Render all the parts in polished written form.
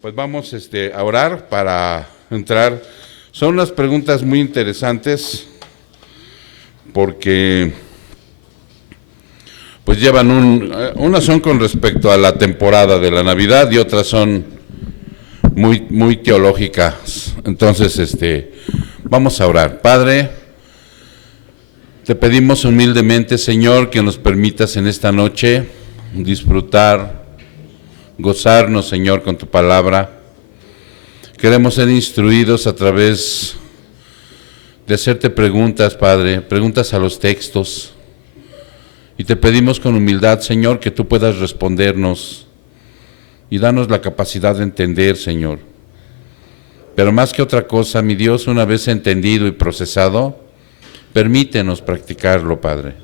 Pues vamos a orar para entrar. Son unas preguntas muy interesantes porque pues llevan unas son con respecto a la temporada de la Navidad y otras son muy teológicas. Entonces, vamos a orar. Padre, te pedimos humildemente, Señor, que nos permitas en esta noche disfrutar, gozarnos, Señor, con tu palabra. Queremos ser instruidos a través de hacerte preguntas, Padre, preguntas a los textos. Y te pedimos con humildad, Señor, que tú puedas respondernos y darnos la capacidad de entender, Señor. Pero más que otra cosa, mi Dios, una vez entendido y procesado, permítenos practicarlo, Padre.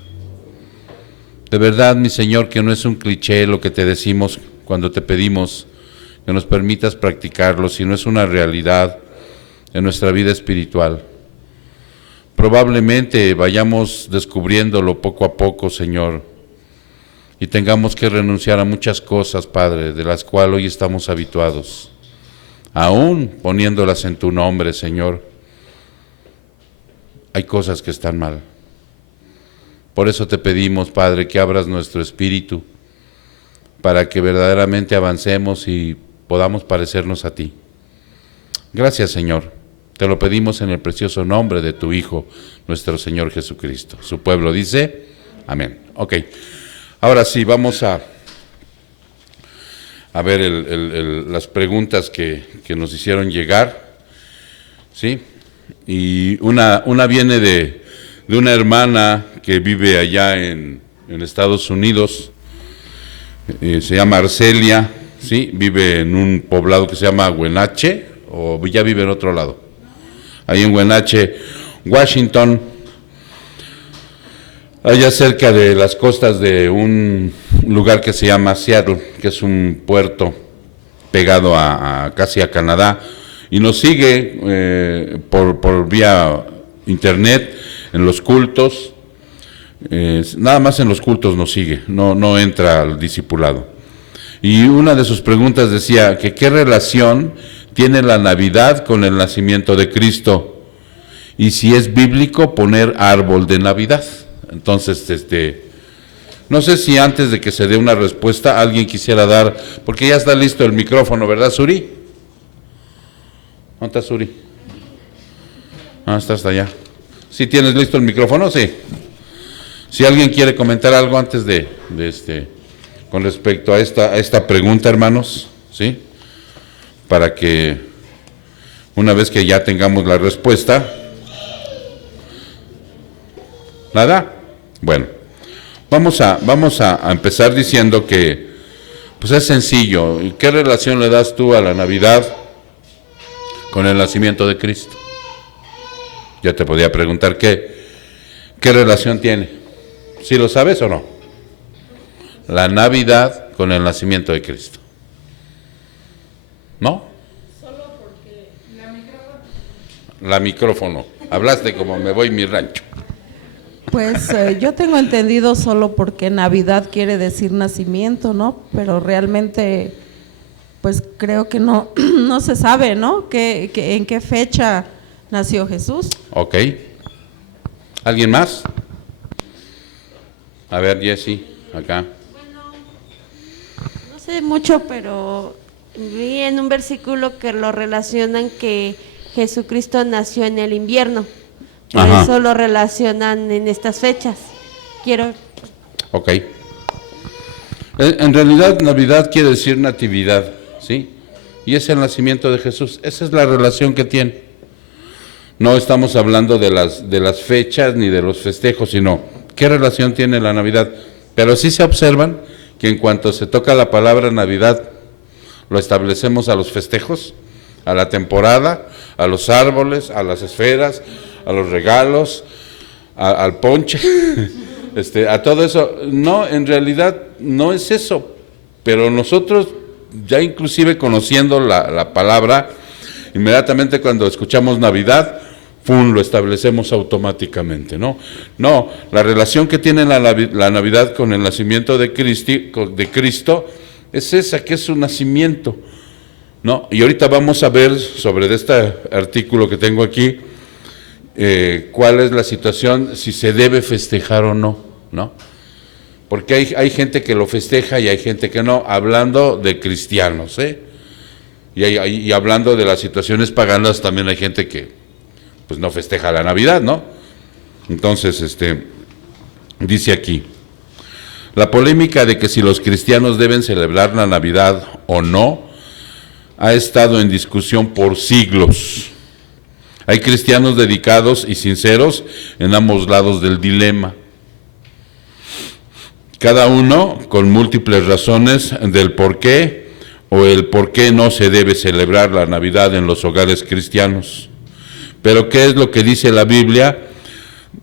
De verdad, mi Señor, que no es un cliché lo que te decimos cuando te pedimos que nos permitas practicarlo, sino es una realidad en nuestra vida espiritual. Probablemente vayamos descubriéndolo poco a poco, Señor, y tengamos que renunciar a muchas cosas, Padre, de las cuales hoy estamos habituados, aún poniéndolas en tu nombre, Señor. Hay cosas que están mal. Por eso te pedimos, Padre, que abras nuestro espíritu para que verdaderamente avancemos y podamos parecernos a ti. Gracias, Señor. Te lo pedimos en el precioso nombre de tu Hijo, nuestro Señor Jesucristo. Su pueblo dice, amén. Ok, ahora sí, vamos a ver las preguntas que nos hicieron llegar, ¿sí? Y una viene de una hermana que vive allá en Estados Unidos, se llama Arcelia, ¿sí? Vive en un poblado que se llama Wenatchee, o ya vive en otro lado. Ahí en Wenatchee, Washington, allá cerca de las costas de un lugar que se llama Seattle, que es un puerto pegado casi a Canadá, y nos sigue por vía internet en los cultos. Nada más en los cultos nos sigue, no entra al discipulado. Y una de sus preguntas decía que qué relación tiene la Navidad con el nacimiento de Cristo y si es bíblico poner árbol de Navidad. Entonces, no sé si antes de que se dé una respuesta alguien quisiera dar, porque ya está listo el micrófono, ¿verdad, Suri? ¿Dónde está Suri? Está hasta allá. ¿Sí tienes listo el micrófono? Sí. Si alguien quiere comentar algo antes con respecto a esta pregunta, hermanos, ¿sí? Para que una vez que ya tengamos la respuesta. ¿Nada? Bueno, vamos a empezar diciendo que pues es sencillo. ¿Qué relación le das tú a la Navidad con el nacimiento de Cristo? Ya te podía preguntar qué relación tiene. ¿Sí lo sabes o no? La Navidad con el nacimiento de Cristo. ¿No? Solo porque la micrófono. Hablaste como me voy mi rancho. Pues yo tengo entendido solo porque Navidad quiere decir nacimiento, ¿no? Pero realmente, pues creo que no se sabe, ¿no? ¿En qué fecha nació Jesús? Ok. ¿Alguien más? A ver, Jessy, acá. Bueno, no sé mucho, pero vi en un versículo que lo relacionan que Jesucristo nació en el invierno. Por Ajá. eso lo relacionan en estas fechas. Ok. En realidad, Navidad quiere decir natividad, ¿sí? Y es el nacimiento de Jesús. Esa es la relación que tiene. No estamos hablando de las fechas ni de los festejos, sino qué relación tiene la Navidad. Pero sí se observan que en cuanto se toca la palabra Navidad, lo establecemos a los festejos, a la temporada, a los árboles, a las esferas, a los regalos, al ponche, a todo eso. No, en realidad no es eso, pero nosotros ya inclusive conociendo la palabra, inmediatamente cuando escuchamos Navidad, ¡pum!, lo establecemos automáticamente, ¿no? No, la relación que tiene la Navidad con el nacimiento de Cristo es esa, que es su nacimiento. ¿no? Y ahorita vamos a ver sobre este artículo que tengo aquí, cuál es la situación, si se debe festejar o no, ¿no? Porque hay gente que lo festeja y hay gente que no, hablando de cristianos, y hablando de las situaciones paganas, también hay gente que pues no festeja la Navidad, ¿no? Entonces, dice aquí, la polémica de que si los cristianos deben celebrar la Navidad o no, ha estado en discusión por siglos. Hay cristianos dedicados y sinceros en ambos lados del dilema, cada uno con múltiples razones del por qué o el por qué no se debe celebrar la Navidad en los hogares cristianos. Pero ¿qué es lo que dice la Biblia?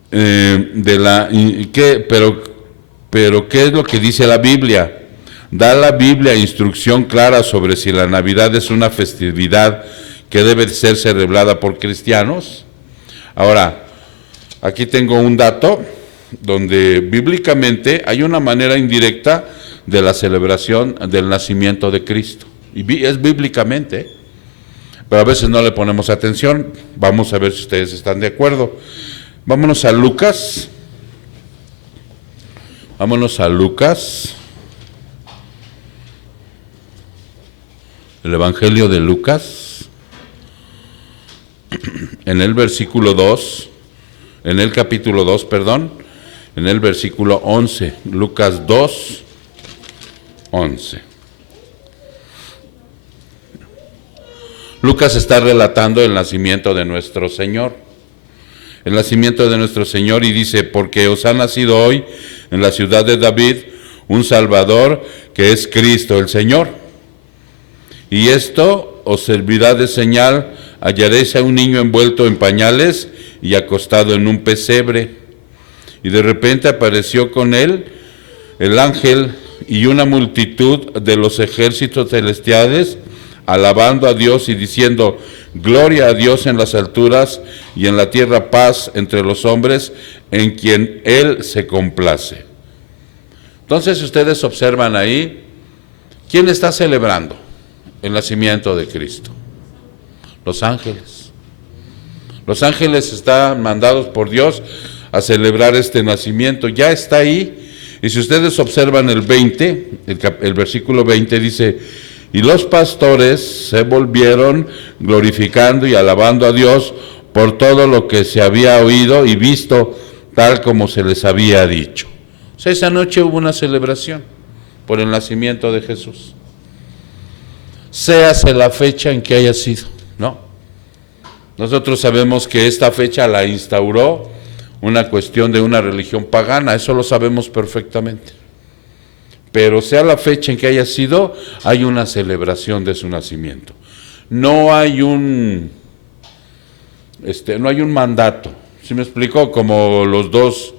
Pero ¿qué es lo que dice la Biblia? ¿Da la Biblia instrucción clara sobre si la Navidad es una festividad que debe ser celebrada por cristianos? Ahora, aquí tengo un dato donde bíblicamente hay una manera indirecta de la celebración del nacimiento de Cristo. Y es bíblicamente, pero a veces no le ponemos atención. Vamos a ver si ustedes están de acuerdo. Vámonos a Lucas. El Evangelio de Lucas, en el capítulo 2, en el versículo 11, Lucas 2, 11. Lucas está relatando el nacimiento de nuestro Señor. El nacimiento de nuestro Señor, y dice, porque os ha nacido hoy en la ciudad de David un Salvador, que es Cristo el Señor. Y esto os servirá de señal, hallaréis a un niño envuelto en pañales y acostado en un pesebre. Y de repente apareció con él el ángel y una multitud de los ejércitos celestiales, alabando a Dios y diciendo, gloria a Dios en las alturas y en la tierra paz entre los hombres, en quien Él se complace. Entonces ustedes observan ahí, ¿quién está celebrando el nacimiento de Cristo? Los ángeles. Los ángeles están mandados por Dios a celebrar este nacimiento. Ya está ahí. Y si ustedes observan el 20, el versículo 20 dice, y los pastores se volvieron glorificando y alabando a Dios por todo lo que se había oído y visto, tal como se les había dicho. O sea, esa noche hubo una celebración por el nacimiento de Jesús. Séase la fecha en que haya sido, ¿no? Nosotros sabemos que esta fecha la instauró una cuestión de una religión pagana, eso lo sabemos perfectamente. Pero sea la fecha en que haya sido, hay una celebración de su nacimiento. No hay un mandato, ¿sí me explico? Como los dos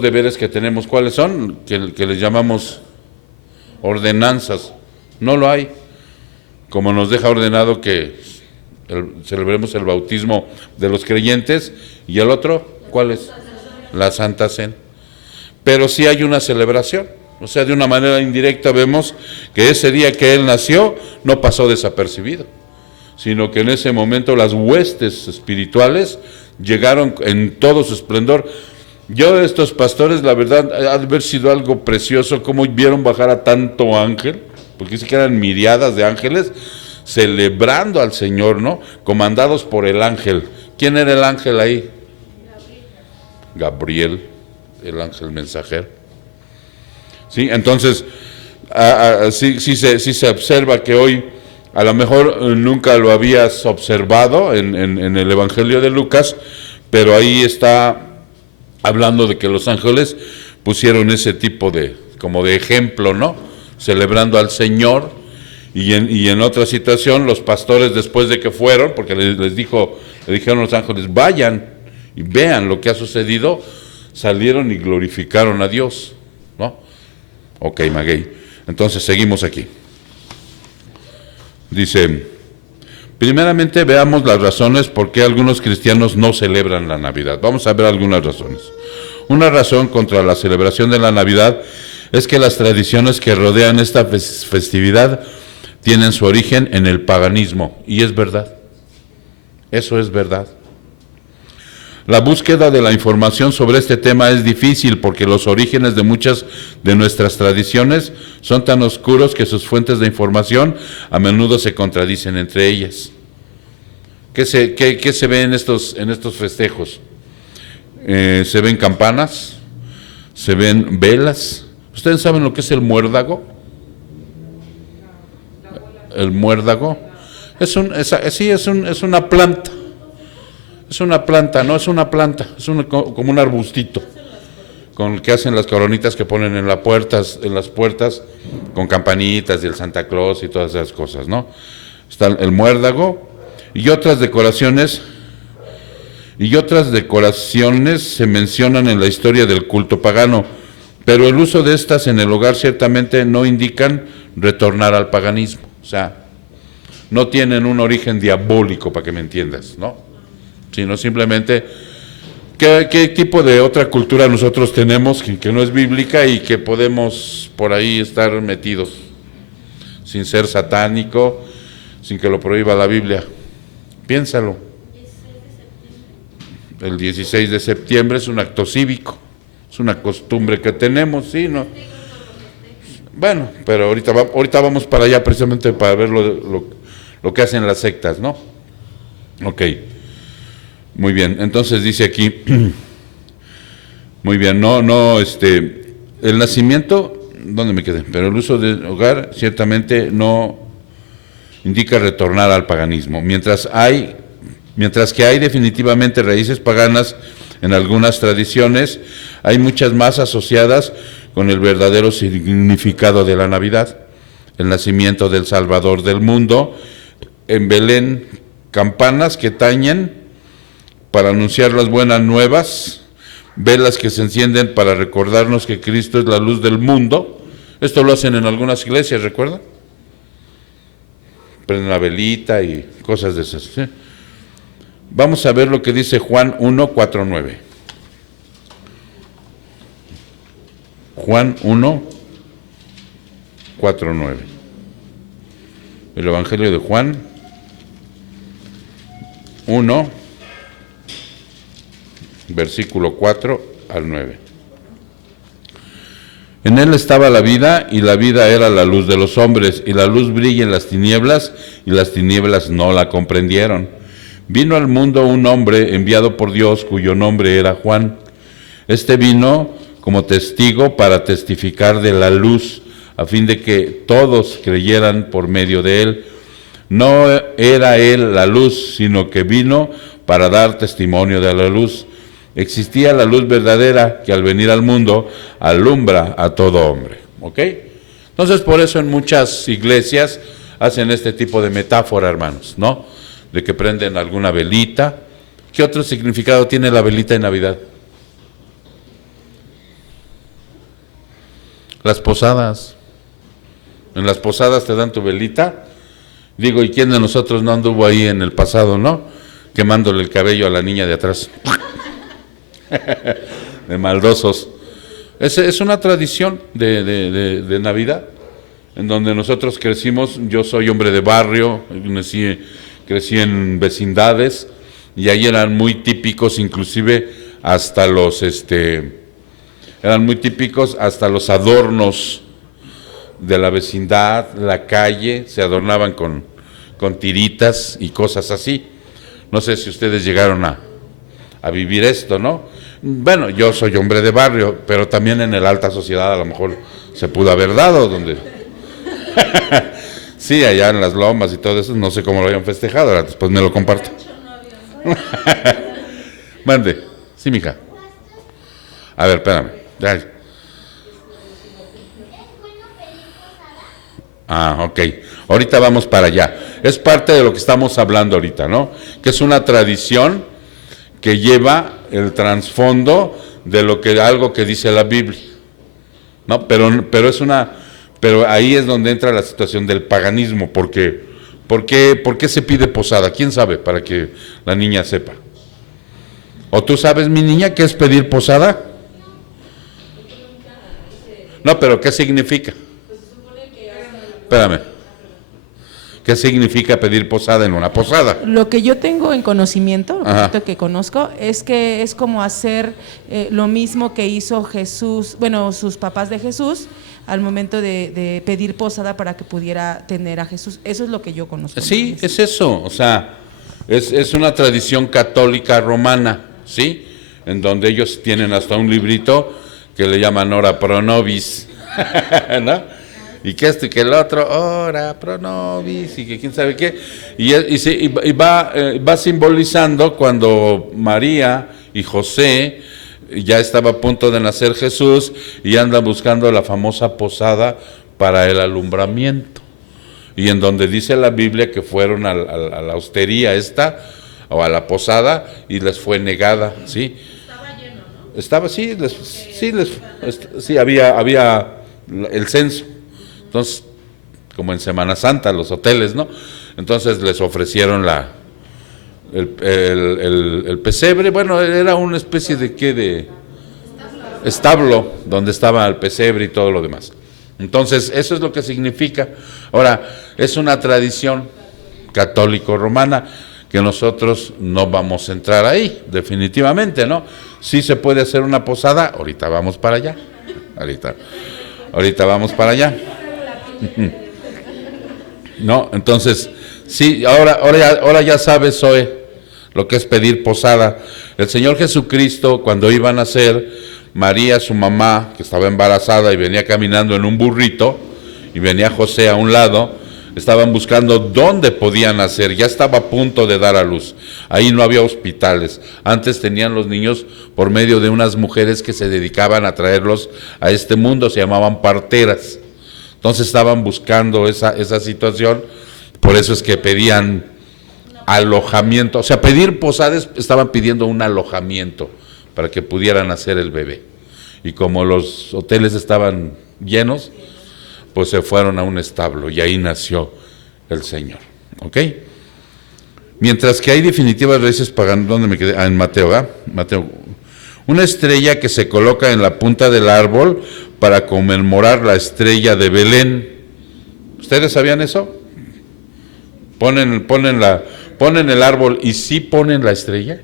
deberes que tenemos, ¿cuáles son? Que les llamamos ordenanzas. No lo hay. Como nos deja ordenado que celebremos el bautismo de los creyentes, y el otro, ¿cuál es? La Santa Cena. Pero sí hay una celebración. O sea, de una manera indirecta vemos que ese día que Él nació no pasó desapercibido, sino que en ese momento las huestes espirituales llegaron en todo su esplendor. Yo de estos pastores, la verdad, ha de haber sido algo precioso, cómo vieron bajar a tanto ángel, porque dice que eran miriadas de ángeles, celebrando al Señor, ¿no? Comandados por el ángel. ¿Quién era el ángel ahí? Gabriel, el ángel mensajero. ¿Sí? Entonces, sí se observa que hoy, a lo mejor nunca lo habías observado en el Evangelio de Lucas, pero ahí está hablando de que los ángeles pusieron ese tipo como de ejemplo, ¿no? Celebrando al Señor, y en otra situación, los pastores después de que fueron, porque le dijeron los ángeles, vayan y vean lo que ha sucedido, salieron y glorificaron a Dios, ¿no? Ok, maguey. Entonces seguimos aquí. Dice, primeramente veamos las razones por qué algunos cristianos no celebran la Navidad. Vamos a ver algunas razones. Una razón contra la celebración de la Navidad es que las tradiciones que rodean esta festividad tienen su origen en el paganismo, y es verdad, eso es verdad. La búsqueda de la información sobre este tema es difícil porque los orígenes de muchas de nuestras tradiciones son tan oscuros que sus fuentes de información a menudo se contradicen entre ellas. ¿Qué se ve en estos festejos? Se ven campanas, se ven velas. ¿Ustedes saben lo que es el muérdago? El muérdago es una planta. Es una planta, no es una planta, es como un arbustito con el que hacen las coronitas que ponen en las puertas con campanitas y el Santa Claus y todas esas cosas, ¿no? Está el muérdago y otras decoraciones se mencionan en la historia del culto pagano, pero el uso de estas en el hogar ciertamente no indican retornar al paganismo, o sea, no tienen un origen diabólico, para que me entiendas, ¿no? Sino simplemente qué tipo de otra cultura nosotros tenemos que no es bíblica y que podemos por ahí estar metidos, sin ser satánico, sin que lo prohíba la Biblia. Piénsalo. El 16 de septiembre es un acto cívico, es una costumbre que tenemos, ¿sí? ¿No? Bueno, pero ahorita vamos para allá precisamente para ver lo que hacen las sectas, ¿no? Ok. Muy bien, entonces dice aquí, muy bien, el nacimiento, ¿dónde me quedé? Pero el uso del hogar ciertamente no indica retornar al paganismo, mientras que hay definitivamente raíces paganas en algunas tradiciones, hay muchas más asociadas con el verdadero significado de la Navidad, el nacimiento del Salvador del mundo, en Belén, campanas que tañen para anunciar las buenas nuevas, velas que se encienden para recordarnos que Cristo es la luz del mundo. Esto lo hacen en algunas iglesias, ¿recuerdan? Prenden la velita y cosas de esas, ¿sí? Vamos a ver lo que dice Juan 1:4-9. Juan 1:4-9. El Evangelio de Juan 1, versículo 4-9. En él estaba la vida, y la vida era la luz de los hombres, y la luz brilla en las tinieblas, y las tinieblas no la comprendieron. Vino al mundo un hombre enviado por Dios, cuyo nombre era Juan. Este vino como testigo para testificar de la luz, a fin de que todos creyeran por medio de él. No era él la luz, sino que vino para dar testimonio de la luz. Existía la luz verdadera que al venir al mundo alumbra a todo hombre. ¿Ok? Entonces por eso en muchas iglesias hacen este tipo de metáfora, hermanos, ¿no? De que prenden alguna velita. ¿Qué otro significado tiene la velita en Navidad? Las posadas. En las posadas te dan tu velita. Digo, ¿y quién de nosotros no anduvo ahí en el pasado, no? Quemándole el cabello a la niña de atrás. De maldosos. Es una tradición de Navidad, en donde nosotros crecimos. Yo soy hombre de barrio, crecí en vecindades, y ahí eran muy típicos, inclusive hasta los adornos de la vecindad, la calle, se adornaban con tiritas y cosas así. No sé si ustedes llegaron a vivir esto, ¿no? Bueno, yo soy hombre de barrio, pero también en la alta sociedad a lo mejor se pudo haber dado, donde sí, allá en las lomas y todo eso, no sé cómo lo habían festejado, ahora después me lo comparto. Mande, sí, mija. A ver, espérame. Ya. Ok. Ahorita vamos para allá. Es parte de lo que estamos hablando ahorita, ¿no? Que es una tradición que lleva el trasfondo de algo que dice la Biblia, ¿no? Pero ahí es donde entra la situación del paganismo, porque ¿por qué se pide posada? ¿Quién sabe? Para que la niña sepa. ¿O tú sabes, mi niña, qué es pedir posada? No, pero ¿qué significa? Espérame. ¿Qué significa pedir posada en una posada? Lo que yo tengo en conocimiento, lo Ajá. poquito que conozco, es que es como hacer lo mismo que hizo Jesús, bueno, sus papás de Jesús, al momento de pedir posada para que pudiera tener a Jesús. Eso es lo que yo conozco. Sí, es eso, o sea, es una tradición católica romana, ¿sí? En donde ellos tienen hasta un librito que le llaman ora pro nobis, ¿no? Y que esto y que el otro, ora pro nobis, y que quién sabe qué, y va simbolizando cuando María y José ya estaba a punto de nacer Jesús y andan buscando la famosa posada para el alumbramiento. Y en donde dice la Biblia que fueron a la hostería esta, o a la posada, y les fue negada, ¿sí? Estaba lleno, ¿no? Estaba, sí, había el censo. Entonces, como en Semana Santa, los hoteles, ¿no? Entonces les ofrecieron el pesebre, bueno, era una especie de establo, donde estaba el pesebre y todo lo demás. Entonces, eso es lo que significa. Ahora, es una tradición católico-romana que nosotros no vamos a entrar ahí, definitivamente, ¿no? Sí se puede hacer una posada, ahorita vamos para allá, ahorita vamos para allá. No, entonces, sí, ahora ya sabes, Zoe, lo que es pedir posada. El Señor Jesucristo, cuando iba a nacer, María, su mamá, que estaba embarazada y venía caminando en un burrito, y venía José a un lado, estaban buscando dónde podían nacer, ya estaba a punto de dar a luz. Ahí no había hospitales. Antes tenían los niños por medio de unas mujeres que se dedicaban a traerlos a este mundo, se llamaban parteras. Entonces estaban buscando esa situación, por eso es que pedían alojamiento, o sea, pedir posadas, estaban pidiendo un alojamiento para que pudieran hacer el bebé. Y como los hoteles estaban llenos, pues se fueron a un establo y ahí nació el Señor, ¿ok? Mientras que hay definitivas raíces paganas, ¿dónde me quedé? En Mateo, ¿verdad? Mateo. Una estrella que se coloca en la punta del árbol para conmemorar la estrella de Belén. ¿Ustedes sabían eso? Ponen el árbol y sí ponen la estrella.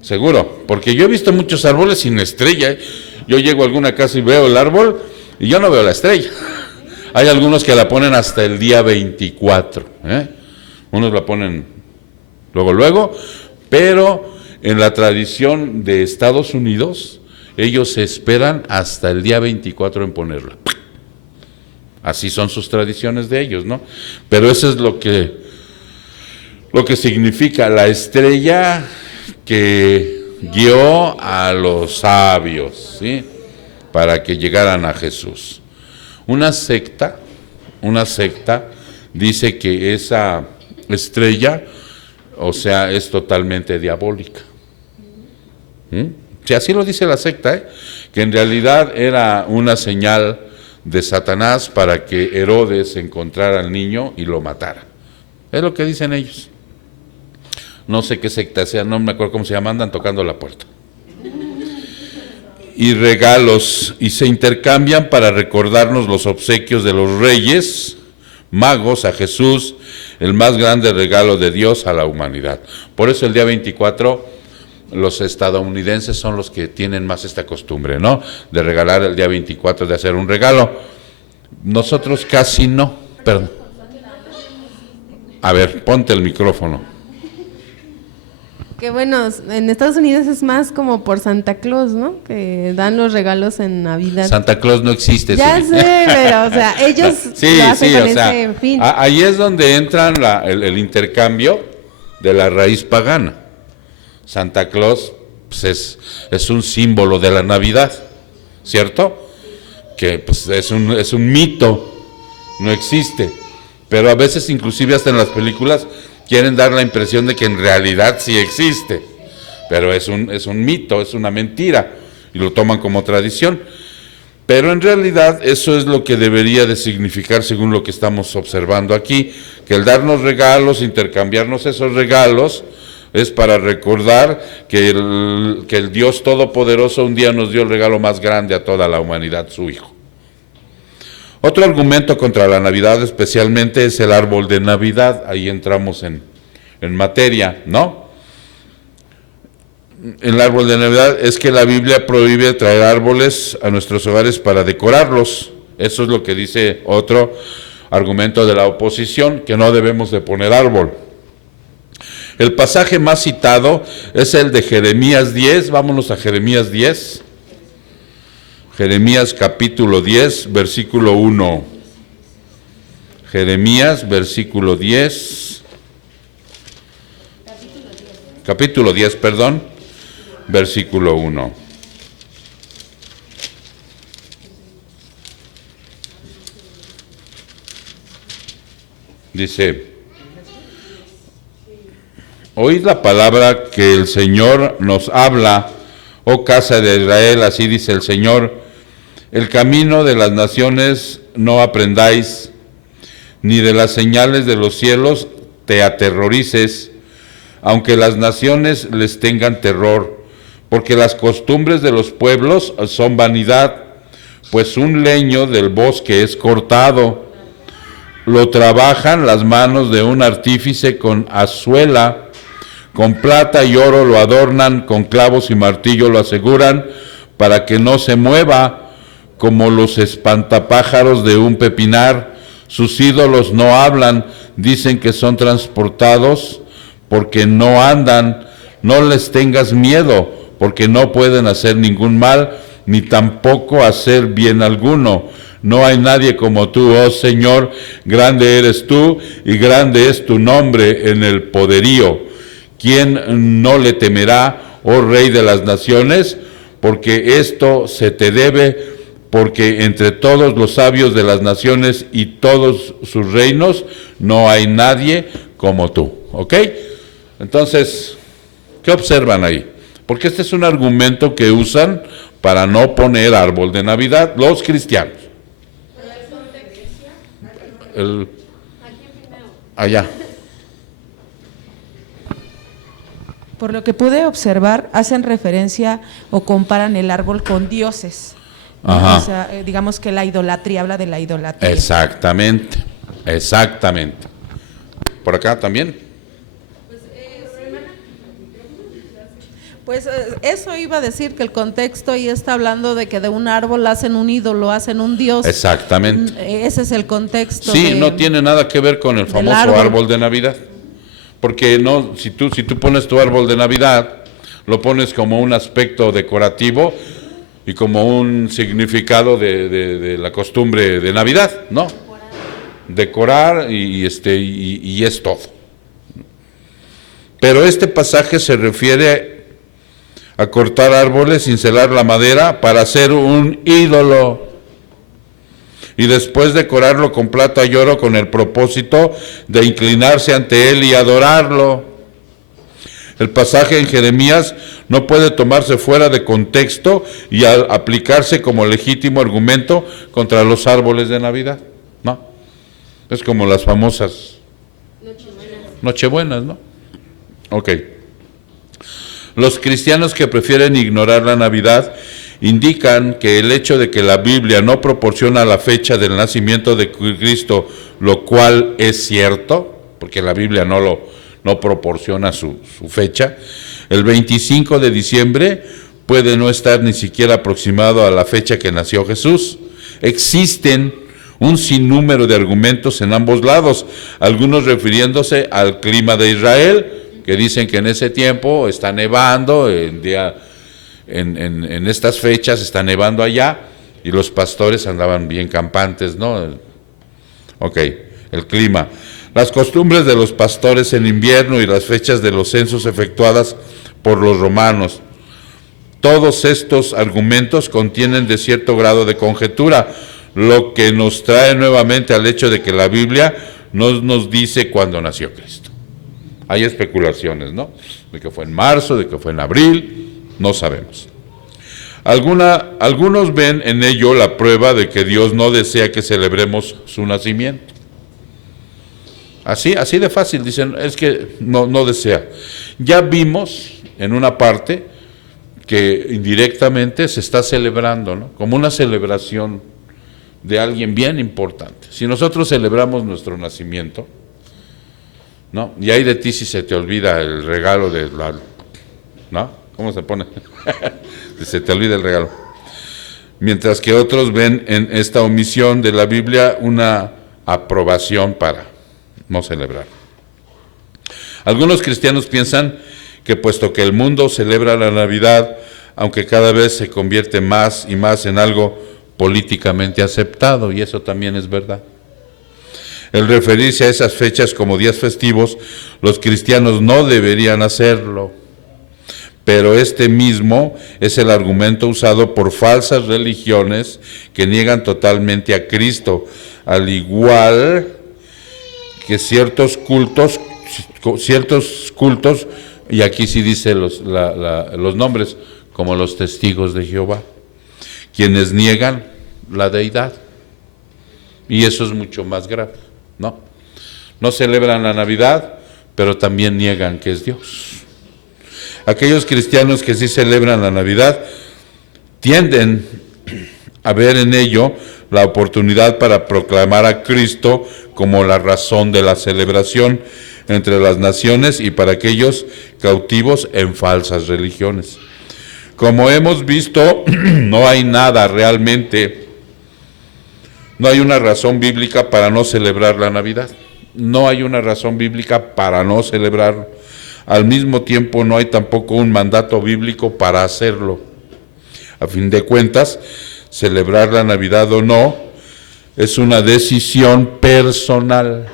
Seguro, porque yo he visto muchos árboles sin estrella. Yo llego a alguna casa y veo el árbol y yo no veo la estrella. Hay algunos que la ponen hasta el día 24. Unos la ponen luego, pero en la tradición de Estados Unidos, ellos se esperan hasta el día 24 en ponerla. Así son sus tradiciones de ellos, ¿no? Pero eso es lo que significa la estrella que guió a los sabios, ¿sí? Para que llegaran a Jesús. Una secta dice que esa estrella, o sea, es totalmente diabólica. Sí, así lo dice la secta, que en realidad era una señal de Satanás para que Herodes encontrara al niño y lo matara. Es lo que dicen ellos. No sé qué secta sea, no me acuerdo cómo se llama, andan tocando la puerta. Y regalos, y se intercambian para recordarnos los obsequios de los reyes magos a Jesús, el más grande regalo de Dios a la humanidad. Por eso el día 24 los estadounidenses son los que tienen más esta costumbre, ¿no? De regalar el día 24, de hacer un regalo. Nosotros casi no, perdón. A ver, ponte el micrófono. Que bueno, en Estados Unidos es más como por Santa Claus, ¿no? Que dan los regalos en Navidad. Santa Claus no existe. Ya sé, pero o sea, ellos sí, lo hacen con o sea, ese fin. Ahí es donde entra el intercambio de la raíz pagana. Santa Claus pues es un símbolo de la Navidad, ¿cierto? Que pues es un mito, no existe. Pero a veces inclusive hasta en las películas quieren dar la impresión de que en realidad sí existe, pero es un mito, es una mentira, y lo toman como tradición. Pero en realidad eso es lo que debería de significar según lo que estamos observando aquí, que el darnos regalos, intercambiarnos esos regalos, es para recordar que el Dios Todopoderoso un día nos dio el regalo más grande a toda la humanidad, su Hijo. Otro argumento contra la Navidad especialmente es el árbol de Navidad. Ahí entramos en materia, ¿no? El árbol de Navidad es que la Biblia prohíbe traer árboles a nuestros hogares para decorarlos. Eso es lo que dice otro argumento de la oposición, que no debemos de poner árbol. El pasaje más citado es el de Jeremías 10. Vámonos a Jeremías 10. Jeremías capítulo 10, versículo 1. Jeremías, versículo 10. Capítulo 10, perdón. Versículo 1. Dice: oíd la palabra que el Señor nos habla, oh casa de Israel, así dice el Señor: el camino de las naciones no aprendáis, ni de las señales de los cielos te aterrorices, aunque las naciones les tengan terror, porque las costumbres de los pueblos son vanidad, pues un leño del bosque es cortado, lo trabajan las manos de un artífice con azuela, con plata y oro lo adornan, con clavos y martillo lo aseguran, para que no se mueva, como los espantapájaros de un pepinar. Sus ídolos no hablan, dicen que son transportados porque no andan. No les tengas miedo, porque no pueden hacer ningún mal, ni tampoco hacer bien alguno. No hay nadie como tú, oh Señor, grande eres tú, y grande es tu nombre en el poderío. ¿Quién no le temerá, oh Rey de las naciones? Porque esto se te debe, porque entre todos los sabios de las naciones y todos sus reinos no hay nadie como tú. ¿Ok? Entonces, ¿qué observan ahí? Porque este es un argumento que usan para no poner árbol de Navidad los cristianos. Allá. Por lo que pude observar, hacen referencia o comparan el árbol con dioses. Ajá. O sea, digamos que la idolatría, habla de la idolatría. Exactamente, exactamente. ¿Por acá también? Pues eso iba a decir, que el contexto ahí está hablando de que de un árbol hacen un ídolo, hacen un dios. Exactamente. Ese es el contexto. Sí, no tiene nada que ver con el famoso árbol de Navidad. Porque no, si tú pones tu árbol de Navidad, lo pones como un aspecto decorativo y como un significado de la costumbre de Navidad, ¿no? Decorar y es todo. Pero este pasaje se refiere a cortar árboles, cincelar la madera para hacer un ídolo y después decorarlo con plata y oro con el propósito de inclinarse ante él y adorarlo. El pasaje en Jeremías no puede tomarse fuera de contexto y aplicarse como legítimo argumento contra los árboles de Navidad, ¿no? Es como las famosas Nochebuenas, ¿no? Ok. Los cristianos que prefieren ignorar la Navidad indican que el hecho de que la Biblia no proporciona la fecha del nacimiento de Cristo, lo cual es cierto, porque la Biblia no proporciona su fecha, el 25 de diciembre puede no estar ni siquiera aproximado a la fecha que nació Jesús. Existen un sinnúmero de argumentos en ambos lados, algunos refiriéndose al clima de Israel, que dicen que en ese tiempo está nevando, en estas fechas está nevando allá, y los pastores andaban bien campantes, ¿no? Ok, el clima. Las costumbres de los pastores en invierno y las fechas de los censos efectuadas por los romanos. Todos estos argumentos contienen de cierto grado de conjetura, lo que nos trae nuevamente al hecho de que la Biblia no nos dice cuándo nació Cristo. Hay especulaciones, ¿no? De que fue en marzo, de que fue en abril, no sabemos. Algunos ven en ello la prueba de que Dios no desea que celebremos su nacimiento. Así de fácil, dicen, es que no desea. Ya vimos en una parte que indirectamente se está celebrando, ¿no? Como una celebración de alguien bien importante. Si nosotros celebramos nuestro nacimiento, ¿no? Y ahí de ti si se te olvida el regalo de la... ¿no? ¿Cómo se pone? Se te olvida el regalo. Mientras que otros ven en esta omisión de la Biblia una aprobación para no celebrar. Algunos cristianos piensan que puesto que el mundo celebra la Navidad, aunque cada vez se convierte más y más en algo políticamente aceptado, y eso también es verdad. El referirse a esas fechas como días festivos, los cristianos no deberían hacerlo, pero este mismo es el argumento usado por falsas religiones que niegan totalmente a Cristo, al igual que ciertos cultos, y aquí sí dice los nombres, como los testigos de Jehová, quienes niegan la deidad. Y eso es mucho más grave, ¿no? No celebran la Navidad, pero también niegan que es Dios. Aquellos cristianos que sí celebran la Navidad tienden a ver en ello la oportunidad para proclamar a Cristo como la razón de la celebración entre las naciones y para aquellos cautivos en falsas religiones. Como hemos visto, no hay nada realmente, no hay una razón bíblica para no celebrar la Navidad. No hay una razón bíblica para no celebrarlo. Al mismo tiempo, no hay tampoco un mandato bíblico para hacerlo. A fin de cuentas, celebrar la Navidad o no es una decisión personal,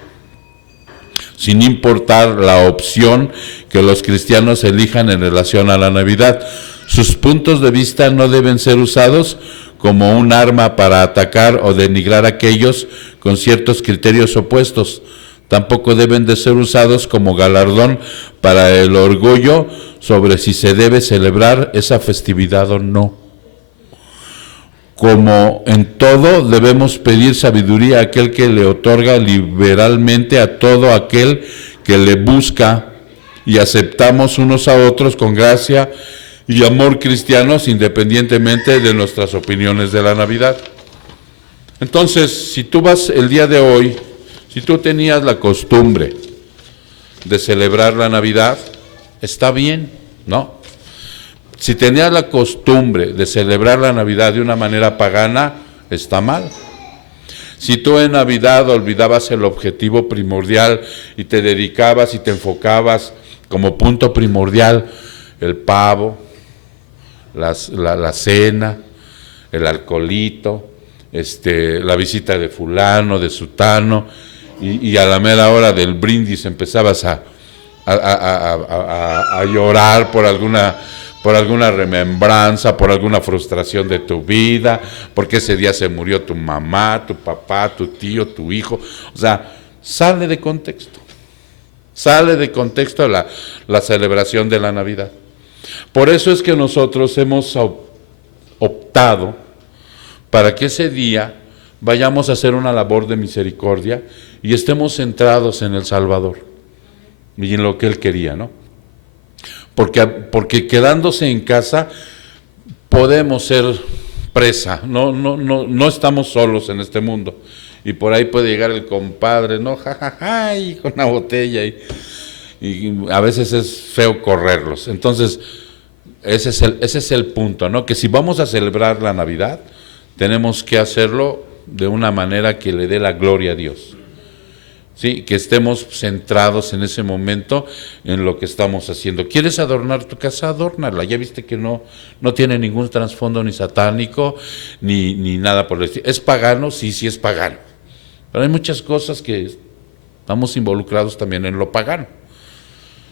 sin importar la opción que los cristianos elijan en relación a la Navidad. Sus puntos de vista no deben ser usados como un arma para atacar o denigrar a aquellos con ciertos criterios opuestos. Tampoco deben de ser usados como galardón para el orgullo sobre si se debe celebrar esa festividad o no. Como en todo, debemos pedir sabiduría a aquel que le otorga liberalmente a todo aquel que le busca, y aceptamos unos a otros con gracia y amor cristianos independientemente de nuestras opiniones de la Navidad. Entonces, si tú vas el día de hoy, si tú tenías la costumbre de celebrar la Navidad, está bien, ¿no? Si tenías la costumbre de celebrar la Navidad de una manera pagana, está mal. Si tú en Navidad olvidabas el objetivo primordial y te dedicabas y te enfocabas como punto primordial el pavo, la cena, el alcoholito, la visita de fulano, de sutano, y a la mera hora del brindis empezabas a llorar por alguna remembranza, por alguna frustración de tu vida, porque ese día se murió tu mamá, tu papá, tu tío, tu hijo. O sea, sale de contexto la celebración de la Navidad. Por eso es que nosotros hemos optado para que ese día vayamos a hacer una labor de misericordia y estemos centrados en el Salvador y en lo que Él quería, ¿no? Porque quedándose en casa podemos ser presa, no estamos solos en este mundo. Y por ahí puede llegar el compadre, ¿no? Ja, y con una botella, y a veces es feo correrlos. Entonces, ese es el punto, ¿no? Que si vamos a celebrar la Navidad, tenemos que hacerlo de una manera que le dé la gloria a Dios. Sí, que estemos centrados en ese momento en lo que estamos haciendo. ¿Quieres adornar tu casa? Adórnala. Ya viste que no tiene ningún trasfondo ni satánico ni nada por el estilo. ¿Es pagano? Sí es pagano. Pero hay muchas cosas que estamos involucrados también en lo pagano,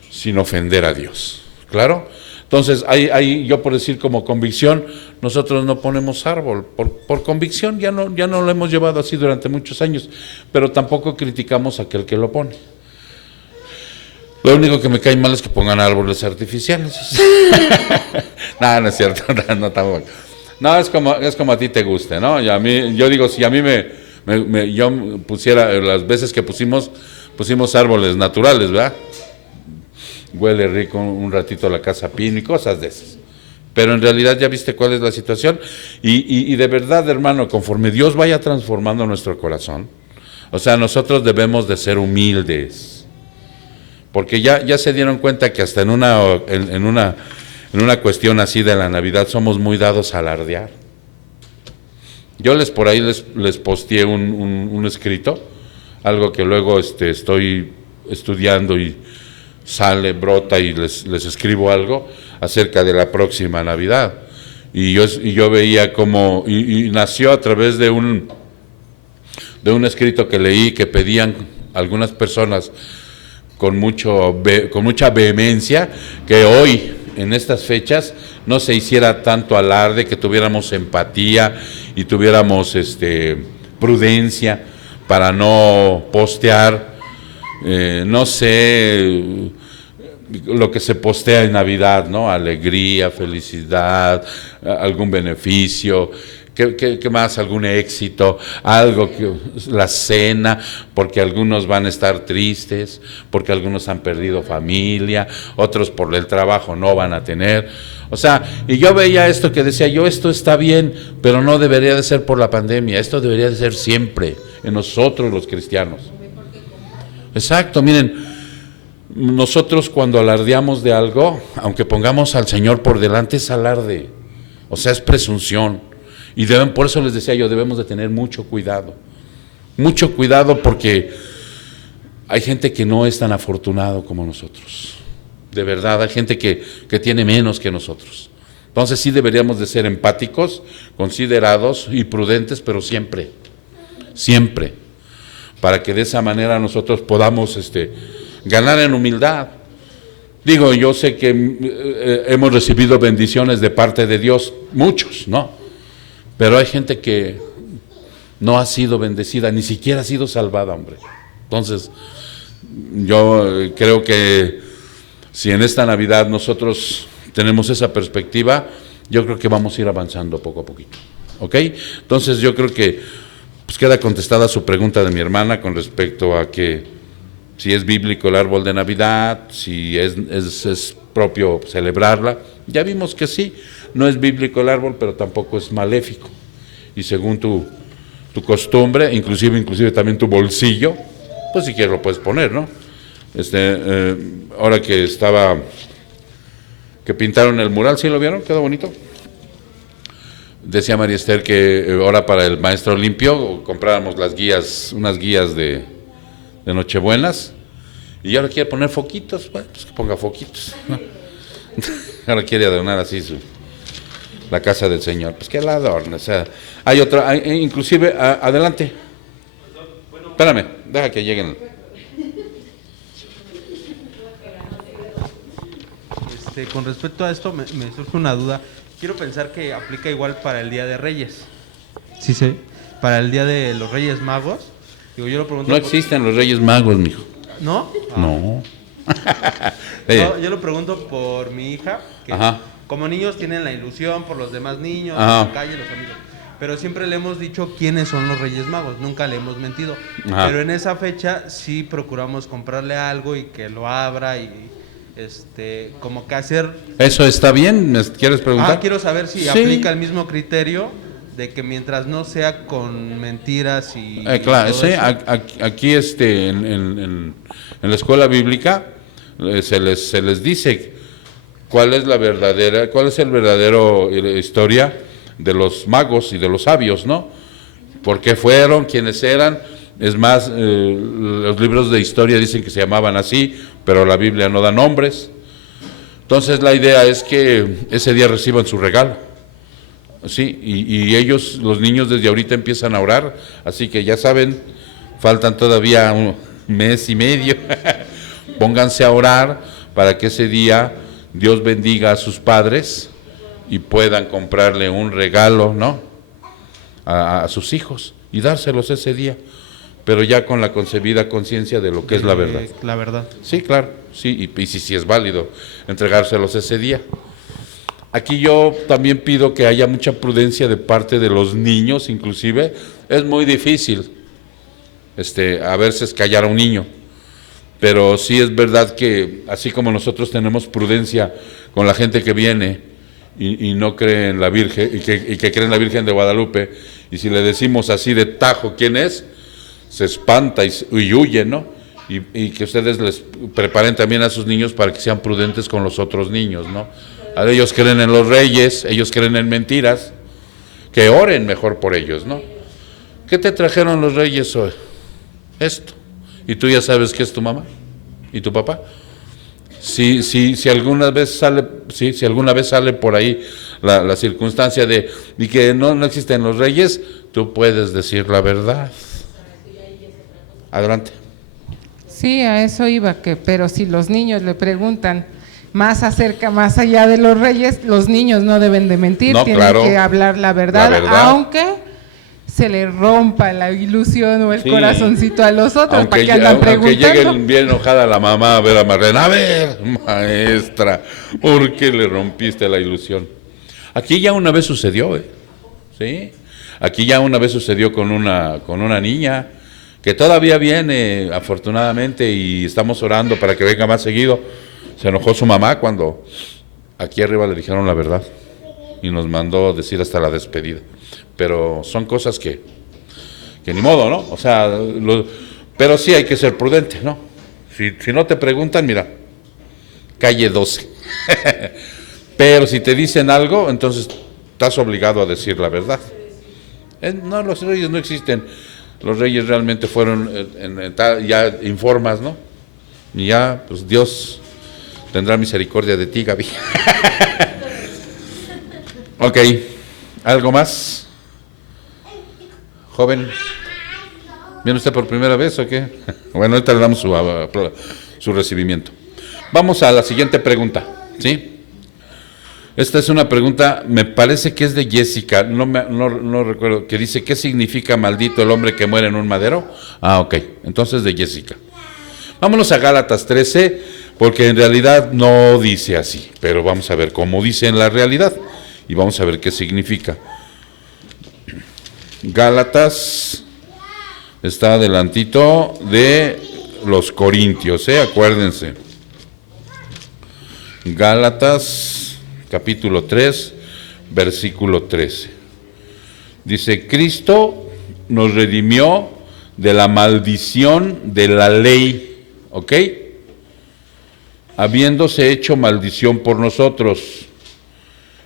sin ofender a Dios. ¿Claro? Entonces, ahí yo por decir como convicción, nosotros no ponemos árbol, por convicción, ya no lo hemos llevado así durante muchos años, pero tampoco criticamos a aquel que lo pone. Lo único que me cae mal es que pongan árboles artificiales. No es cierto, no tampoco. No, es como a ti te guste, ¿no? Y a mí, yo digo, si a mí yo pusiera, las veces que pusimos árboles naturales, ¿verdad? Huele rico un ratito la casa pino y cosas de esas. pero en realidad ya viste cuál es la situación, y de verdad, hermano, conforme Dios vaya transformando nuestro corazón, o sea, nosotros debemos de ser humildes, porque ya se dieron cuenta que hasta en una cuestión así de la Navidad somos muy dados a alardear. Yo por ahí les posteé un escrito, algo que luego estoy estudiando y brota y les escribo algo acerca de la próxima Navidad. Y yo veía cómo, y nació a través de un escrito que leí, que pedían algunas personas con mucha vehemencia que hoy, en estas fechas, no se hiciera tanto alarde, que tuviéramos empatía y tuviéramos prudencia para no postear, no sé, lo que se postea en Navidad, ¿no? Alegría, felicidad, algún beneficio, ¿qué más? Algún éxito, la cena, porque algunos van a estar tristes, porque algunos han perdido familia, otros por el trabajo no van a tener. O sea, y yo veía esto que decía yo, esto está bien, pero no debería de ser por la pandemia, esto debería de ser siempre, en nosotros los cristianos. Exacto, miren. Nosotros cuando alardeamos de algo, aunque pongamos al Señor por delante, es alarde, o sea, es presunción. Y por eso les decía yo, debemos de tener mucho cuidado porque hay gente que no es tan afortunado como nosotros. De verdad, hay gente que tiene menos que nosotros. Entonces sí deberíamos de ser empáticos, considerados y prudentes, pero siempre, para que de esa manera nosotros podamos ganar en humildad. Digo, yo sé que hemos recibido bendiciones de parte de Dios, muchos, ¿no? Pero hay gente que no ha sido bendecida, ni siquiera ha sido salvada, hombre. Entonces, yo creo que si en esta Navidad nosotros tenemos esa perspectiva, yo creo que vamos a ir avanzando poco a poquito, ¿ok? Entonces, yo creo que pues queda contestada su pregunta de mi hermana con respecto a que si es bíblico el árbol de Navidad, si es propio celebrarla. Ya vimos que sí, no es bíblico el árbol, pero tampoco es maléfico. Y según tu costumbre, inclusive también tu bolsillo, pues si quieres lo puedes poner, ¿no? Ahora que pintaron el mural, ¿sí lo vieron? Quedó bonito. Decía María Esther que ahora para el maestro limpio compráramos unas guías de Nochebuenas, y ahora quiere poner foquitos, bueno, pues que ponga foquitos, ¿no? Ahora quiere adornar así la casa del Señor, pues que la adorne. O sea, hay otra, inclusive, adelante. Espérame, deja que lleguen. Con respecto a esto, me surge una duda. Quiero pensar que aplica igual para el Día de Reyes. Sí, para el Día de los Reyes Magos. Digo, yo lo pregunto. No existen los Reyes Magos, mijo. ¿No? No. No, yo lo pregunto por mi hija, que Ajá. como niños tienen la ilusión por los demás niños, Ajá. en la calle, los amigos. Pero siempre le hemos dicho quiénes son los Reyes Magos, nunca le hemos mentido. Ajá. Pero en esa fecha sí procuramos comprarle algo y que lo abra y como que hacer... ¿Eso está bien? ¿Me quieres preguntar? quiero saber si Sí. aplica el mismo criterio de que mientras no sea con mentiras y Claro, todo sí, eso. aquí en la escuela bíblica se les dice cuál es el verdadero historia de los magos y de los sabios, ¿no? ¿Por qué fueron? ¿Quiénes eran? Es más, los libros de historia dicen que se llamaban así, pero la Biblia no da nombres. Entonces la idea es que ese día reciban su regalo. Sí, y ellos, los niños desde ahorita empiezan a orar, así que ya saben, faltan todavía un mes y medio. Pónganse a orar para que ese día Dios bendiga a sus padres y puedan comprarle un regalo, ¿no? A sus hijos y dárselos ese día, pero ya con la concebida conciencia de lo que es la verdad. La verdad. Sí, claro, sí, y sí es válido entregárselos ese día. Aquí yo también pido que haya mucha prudencia de parte de los niños, inclusive. Es muy difícil a veces callar a un niño, pero sí es verdad que así como nosotros tenemos prudencia con la gente que viene y no cree en la Virgen, y que cree en la Virgen de Guadalupe, y si le decimos así de tajo quién es, se espanta y huye, ¿no? Y que ustedes les preparen también a sus niños para que sean prudentes con los otros niños, ¿no? Ellos creen en los reyes, ellos creen en mentiras, que oren mejor por ellos, ¿no? ¿Qué te trajeron los reyes hoy? Esto. ¿Y tú ya sabes qué es tu mamá y tu papá? Si alguna vez sale por ahí la circunstancia de que no existen los reyes, tú puedes decir la verdad. Adelante. Sí, a eso iba, pero si los niños le preguntan más allá de los reyes, los niños no deben de mentir, no, tienen claro, que hablar la verdad, aunque se le rompa la ilusión o el corazoncito a los otros, para que andan preguntando. Aunque llegue bien enojada la mamá a ver a Marlene, a ver, maestra, ¿por qué le rompiste la ilusión? Aquí ya una vez sucedió, ¿sí? Aquí ya una vez sucedió con una niña, que todavía viene, afortunadamente, y estamos orando para que venga más seguido. Se enojó su mamá cuando aquí arriba le dijeron la verdad y nos mandó decir hasta la despedida. Pero son cosas que ni modo, ¿no? O sea, pero sí hay que ser prudente, ¿no? Si no te preguntan, mira, calle 12. Pero si te dicen algo, entonces estás obligado a decir la verdad. No, los reyes no existen. Los reyes realmente fueron, ya informas, ¿no? Y ya, pues Dios tendrá misericordia de ti, Gaby. Ok, ¿algo más? Joven, ¿viene usted por primera vez o qué? Bueno, ahorita le damos su recibimiento. Vamos a la siguiente pregunta, ¿sí? Esta es una pregunta, me parece que es de Jessica, no recuerdo, que dice, ¿qué significa maldito el hombre que muere en un madero? Ok, entonces de Jessica. Vámonos a Gálatas 13, porque en realidad no dice así, pero vamos a ver cómo dice en la realidad y vamos a ver qué significa. Gálatas está adelantito de los Corintios, acuérdense. Gálatas capítulo 3, versículo 13. Dice, Cristo nos redimió de la maldición de la ley, ¿ok? Habiéndose hecho maldición por nosotros.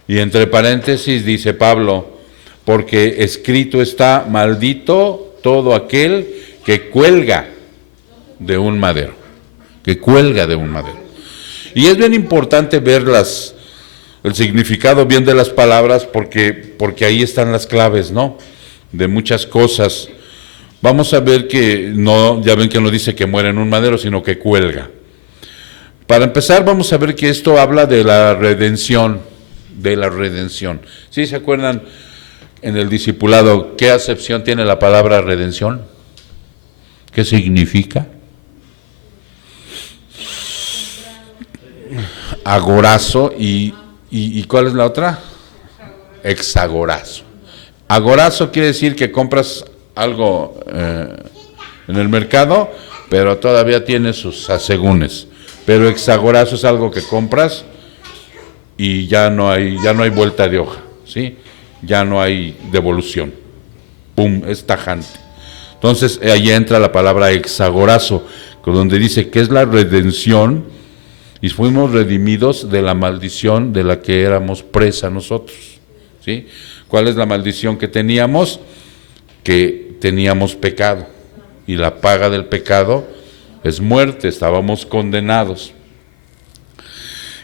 Y entre paréntesis dice Pablo, porque escrito está, maldito todo aquel que cuelga de un madero, que cuelga de un madero. Y es bien importante ver el significado bien de las palabras porque ahí están las claves, ¿no? De muchas cosas. Vamos a ver que no, ya ven que no dice que muere en un madero, sino que cuelga. Para empezar, vamos a ver que esto habla de la redención, ¿Sí se acuerdan en el discipulado qué acepción tiene la palabra redención? ¿Qué significa? Agorazo y ¿cuál es la otra? Exagorazo. Agorazo quiere decir que compras algo en el mercado, pero todavía tiene sus asegúnes. Pero exagorazo es algo que compras y ya no hay vuelta de hoja, ¿sí? Ya no hay devolución. Pum, es tajante. Entonces ahí entra la palabra exagorazo, donde dice que es la redención y fuimos redimidos de la maldición de la que éramos presa nosotros, ¿sí? ¿Cuál es la maldición que teníamos? Que teníamos pecado y la paga del pecado es muerte, estábamos condenados.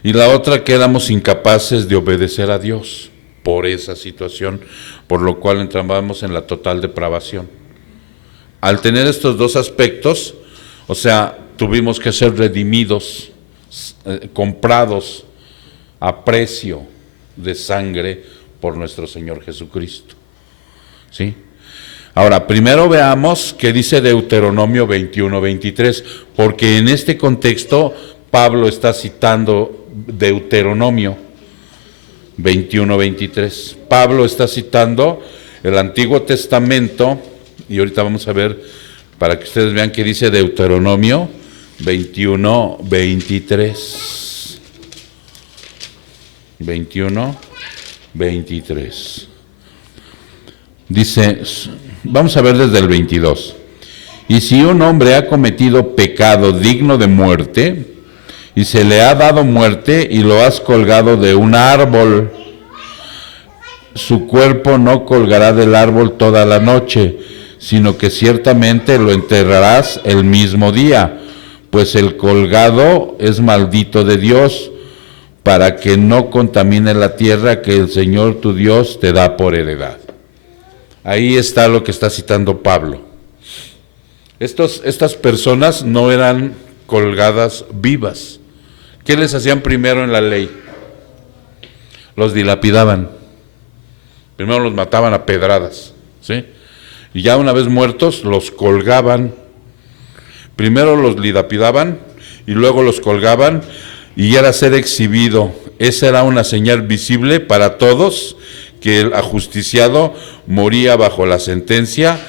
Y la otra, que éramos incapaces de obedecer a Dios por esa situación, por lo cual entrábamos en la total depravación. Al tener estos dos aspectos, o sea, tuvimos que ser redimidos, comprados a precio de sangre por nuestro Señor Jesucristo, ¿sí? Ahora, primero veamos qué dice Deuteronomio 21:23, porque en este contexto Pablo está citando Deuteronomio 21:23. Pablo está citando el Antiguo Testamento, y ahorita vamos a ver, para que ustedes vean qué dice Deuteronomio 21:23. 21:23. 23. Dice, vamos a ver desde el 22. Y si un hombre ha cometido pecado digno de muerte, y se le ha dado muerte, y lo has colgado de un árbol, su cuerpo no colgará del árbol toda la noche, sino que ciertamente lo enterrarás el mismo día, pues el colgado es maldito de Dios, para que no contamine la tierra que el Señor tu Dios te da por heredad. Ahí está lo que está citando Pablo. Estas personas no eran colgadas vivas. ¿Qué les hacían primero en la ley? Los dilapidaban. Primero los mataban a pedradas, ¿sí? Y ya una vez muertos, los colgaban. Primero los dilapidaban y luego los colgaban, y era ser exhibido. Esa era una señal visible para todos que el ajusticiado moría bajo la sentencia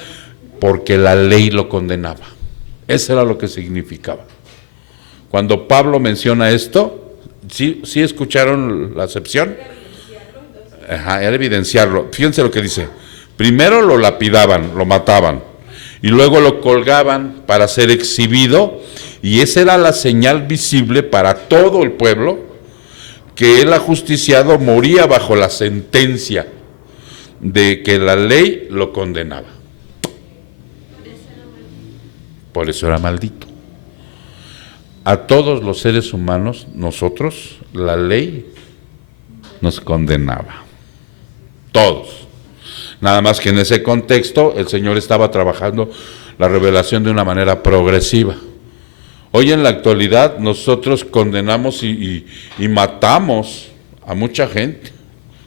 porque la ley lo condenaba. Eso era lo que significaba. Cuando Pablo menciona esto, ¿sí escucharon la acepción? Ajá, era evidenciarlo. Fíjense lo que dice. Primero lo lapidaban, lo mataban, y luego lo colgaban para ser exhibido, y esa era la señal visible para todo el pueblo, que el ajusticiado moría bajo la sentencia de que la ley lo condenaba. Por eso era maldito. A todos los seres humanos, nosotros, la ley nos condenaba. Todos. Nada más que en ese contexto el Señor estaba trabajando la revelación de una manera progresiva. Hoy en la actualidad nosotros condenamos y matamos a mucha gente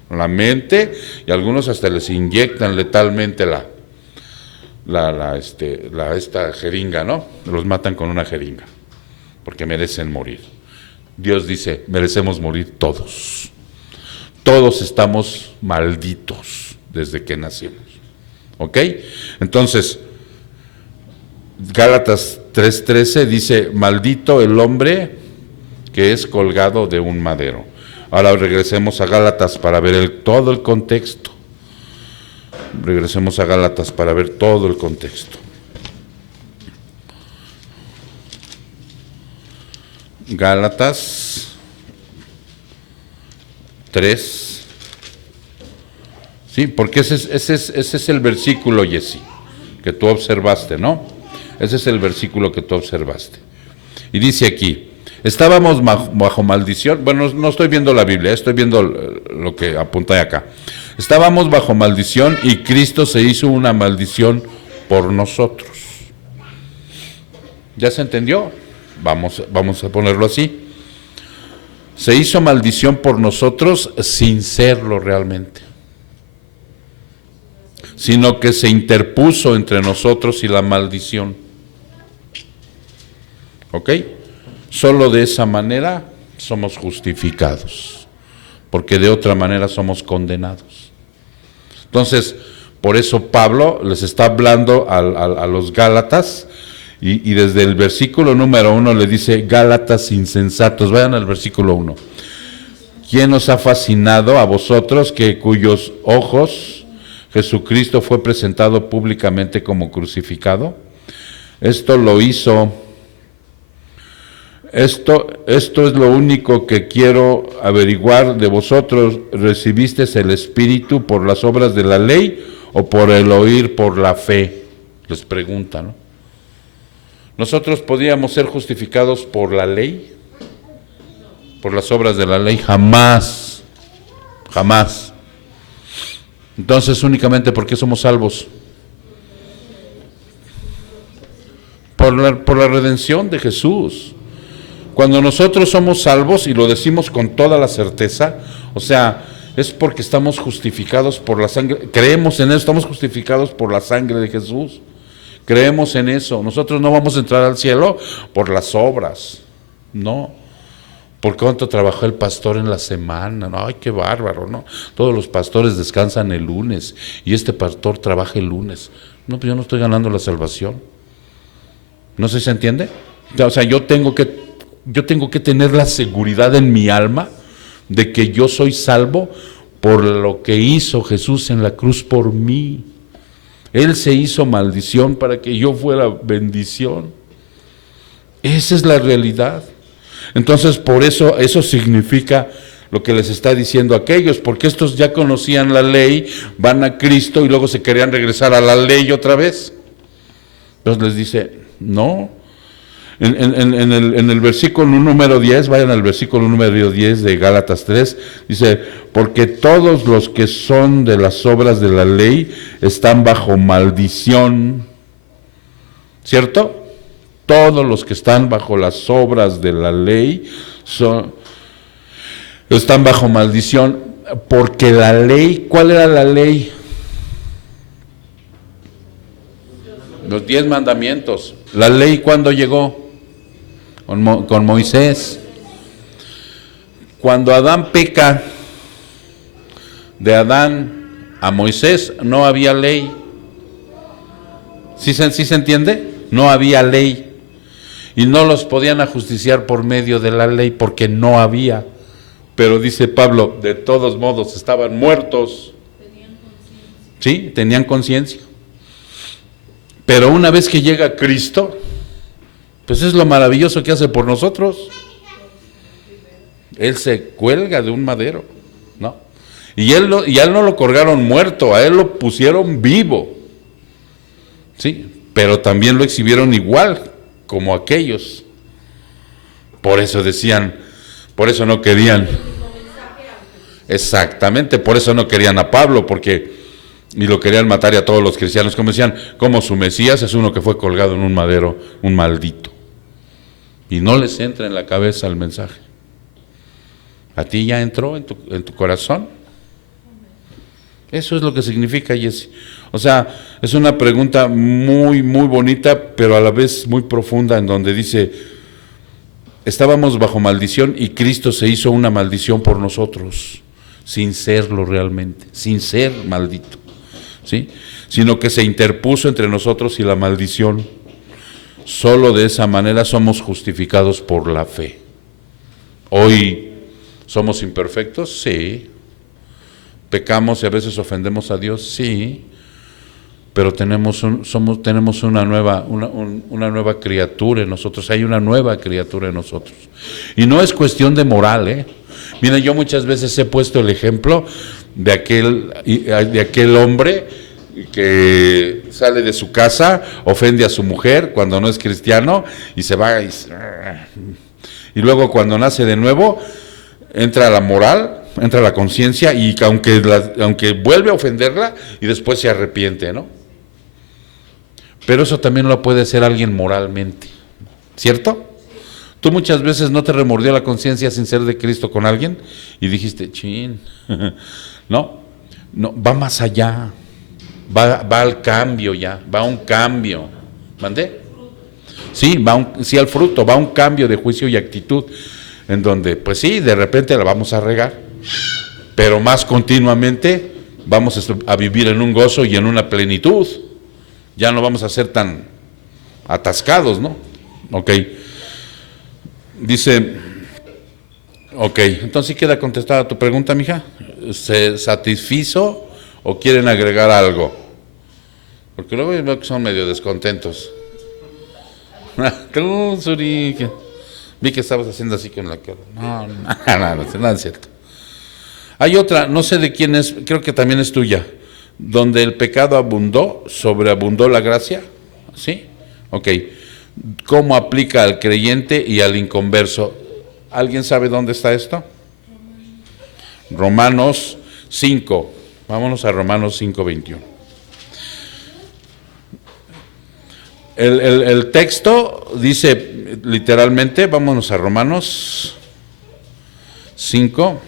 con la mente, y algunos hasta les inyectan letalmente esta jeringa, ¿no? Los matan con una jeringa porque merecen morir. Dios dice, merecemos morir todos. Todos estamos malditos desde que nacimos. ¿Ok? Entonces, Gálatas 3:13 dice, maldito el hombre que es colgado de un madero. Ahora regresemos a Gálatas para ver todo el contexto. Regresemos a Gálatas para ver todo el contexto. Gálatas 3. Sí, porque ese es el versículo, Jessy, que tú observaste, ¿no? Ese es el versículo que tú observaste. Y dice aquí, estábamos bajo maldición. Bueno, no estoy viendo la Biblia, estoy viendo lo que apunta acá. Estábamos bajo maldición y Cristo se hizo una maldición por nosotros. ¿Ya se entendió? Vamos a ponerlo así. Se hizo maldición por nosotros sin serlo realmente, sino que se interpuso entre nosotros y la maldición. ¿Ok? Solo de esa manera somos justificados, porque de otra manera somos condenados. Entonces, por eso Pablo les está hablando a los Gálatas, y desde el versículo número 1 le dice, Gálatas insensatos. Vayan al versículo 1. ¿Quién os ha fascinado a vosotros, que cuyos ojos Jesucristo fue presentado públicamente como crucificado? Esto es lo único que quiero averiguar de vosotros. ¿Recibisteis el Espíritu por las obras de la ley o por el oír por la fe? Les pregunta, ¿no? ¿Nosotros podíamos ser justificados por la ley? ¿Por las obras de la ley? Jamás. Jamás. Entonces, únicamente, ¿por qué somos salvos? Por la redención de Jesús. Cuando nosotros somos salvos, y lo decimos con toda la certeza, o sea, es porque estamos justificados por la sangre, creemos en eso, estamos justificados por la sangre de Jesús, creemos en eso. Nosotros no vamos a entrar al cielo por las obras, no, por cuánto trabajó el pastor en la semana, no, ay, qué bárbaro, ¿no? Todos los pastores descansan el lunes, y este pastor trabaja el lunes. No, pues yo no estoy ganando la salvación. ¿No sé si se entiende? O sea, yo tengo que tener la seguridad en mi alma de que yo soy salvo por lo que hizo Jesús en la cruz por mí. Él se hizo maldición para que yo fuera bendición. Esa es la realidad. Entonces, por eso, eso significa lo que les está diciendo a aquellos, porque estos ya conocían la ley, van a Cristo y luego se querían regresar a la ley otra vez. Entonces les dice, no. En el versículo número 10, vayan al versículo número 10 de Gálatas 3, dice, porque todos los que son de las obras de la ley están bajo maldición. ¿Cierto? Todos los que están bajo las obras de la ley están bajo maldición, porque la ley, ¿cuál era la ley? Los 10 mandamientos. ¿La ley cuándo llegó? Con Moisés. Cuando Adán peca, de Adán a Moisés no había ley. ¿Sí se entiende? No había ley. Y no los podían ajusticiar por medio de la ley porque no había. Pero dice Pablo, de todos modos estaban muertos. Sí, tenían conciencia. Pero una vez que llega Cristo, pues es lo maravilloso que hace por nosotros. Él se cuelga de un madero, ¿no? Y a él no lo colgaron muerto, a él lo pusieron vivo. Sí, pero también lo exhibieron igual como aquellos. Por eso decían, por eso no querían. Exactamente, por eso no querían a Pablo, porque y lo querían matar y a todos los cristianos, como decían, como su Mesías es uno que fue colgado en un madero, un maldito. Y no les entra en la cabeza el mensaje. ¿A ti ya entró en tu corazón? Eso es lo que significa, Jesse. O sea, es una pregunta muy, muy bonita, pero a la vez muy profunda, en donde dice, estábamos bajo maldición y Cristo se hizo una maldición por nosotros, sin serlo realmente, sin ser maldito, ¿sí? Sino que se interpuso entre nosotros y la maldición. Solo de esa manera somos justificados por la fe. Hoy, ¿somos imperfectos? Sí. ¿Pecamos y a veces ofendemos a Dios? Sí. Pero tenemos una nueva criatura en nosotros. Hay una nueva criatura en nosotros. Y no es cuestión de moral, ¿eh? Miren, yo muchas veces he puesto el ejemplo de aquel hombre que sale de su casa, ofende a su mujer cuando no es cristiano y se va y luego cuando nace de nuevo entra la moral, entra la conciencia y aunque vuelve a ofenderla y después se arrepiente, ¿no? Pero eso también lo puede hacer alguien moralmente, ¿cierto? Tú muchas veces no te remordió la conciencia sin ser de Cristo con alguien y dijiste, chin, no, va más allá. Va al cambio ya, va a un cambio. ¿Mandé? Sí, al fruto, va a un cambio de juicio y actitud, en donde, pues sí, de repente la vamos a regar, pero más continuamente vamos a vivir en un gozo y en una plenitud. Ya no vamos a ser tan atascados, ¿no? Ok. Dice, ok, entonces ¿sí queda contestada tu pregunta, mija? ¿Se satisfizo? ¿O quieren agregar algo? Porque luego veo que son medio descontentos. Tú, Suri, vi que estabas haciendo así con la cara. No es cierto. Hay otra, no sé de quién es, creo que también es tuya. Donde el pecado abundó, sobreabundó la gracia. ¿Sí? Ok. ¿Cómo aplica al creyente y al inconverso? ¿Alguien sabe dónde está esto? Romanos 5. Vámonos a Romanos 5:21. El texto dice literalmente, vámonos a Romanos 5,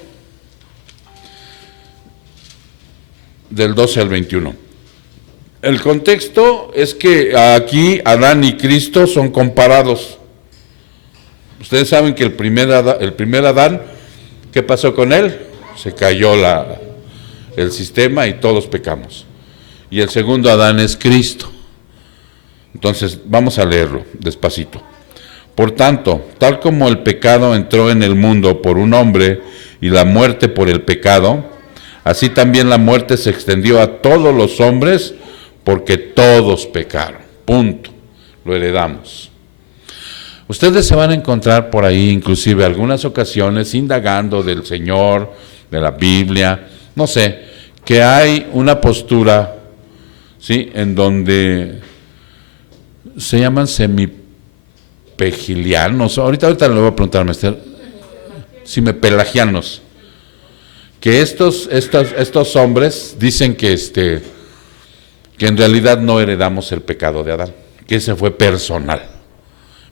del 12 al 21. El contexto es que aquí Adán y Cristo son comparados. Ustedes saben que el primer Adán, ¿qué pasó con él? Se cayó el sistema y todos pecamos. Y el segundo Adán es Cristo. Entonces, vamos a leerlo despacito. Por tanto, tal como el pecado entró en el mundo por un hombre y la muerte por el pecado, Así también la muerte se extendió a todos los hombres, porque todos pecaron. Punto. Lo heredamos. Ustedes se van a encontrar por ahí, inclusive algunas ocasiones, indagando del Señor, de la Biblia, no sé, que hay una postura, ¿sí?, en donde se llaman semipegilianos. Ahorita le voy a preguntar, maestro, semipelagianos. Que estos hombres dicen que en realidad no heredamos el pecado de Adán, que ese fue personal,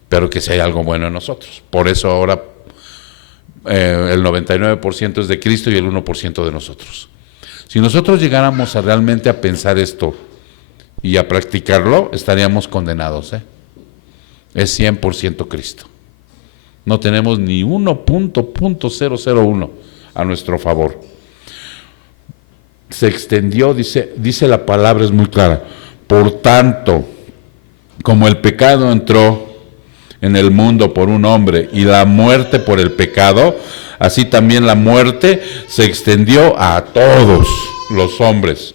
pero que si hay algo bueno en nosotros. Por eso ahora el 99% es de Cristo y el 1% de nosotros. Si nosotros llegáramos realmente a pensar esto y a practicarlo, estaríamos condenados, ¿eh? Es 100% Cristo. No tenemos ni 1.001 a nuestro favor. Se extendió, dice la palabra, es muy clara. Por tanto, como el pecado entró en el mundo por un hombre y la muerte por el pecado, así también la muerte se extendió a todos los hombres,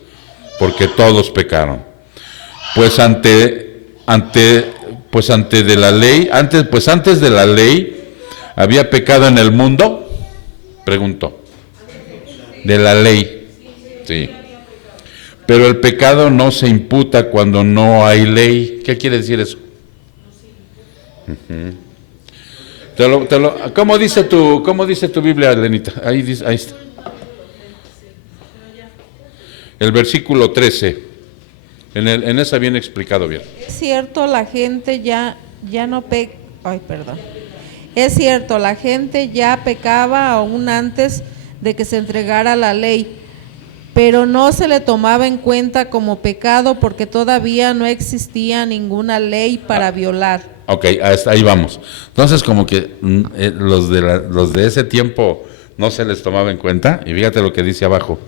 porque todos pecaron. Pues antes de la ley, antes de la ley, ¿había pecado en el mundo? Pregunto. De la ley. Sí. Pero el pecado no se imputa cuando no hay ley. ¿Qué quiere decir eso? ¿Cómo dice tu Biblia, Lenita? Ahí está. El versículo 13. En esa viene explicado bien. Es cierto, la gente ya no peca. Ay, perdón. Es cierto, la gente ya pecaba aún antes de que se entregara la ley, pero no se le tomaba en cuenta como pecado porque todavía no existía ninguna ley para violar. Ok, hasta ahí vamos. Entonces, como que los de ese tiempo no se les tomaba en cuenta, y fíjate lo que dice abajo.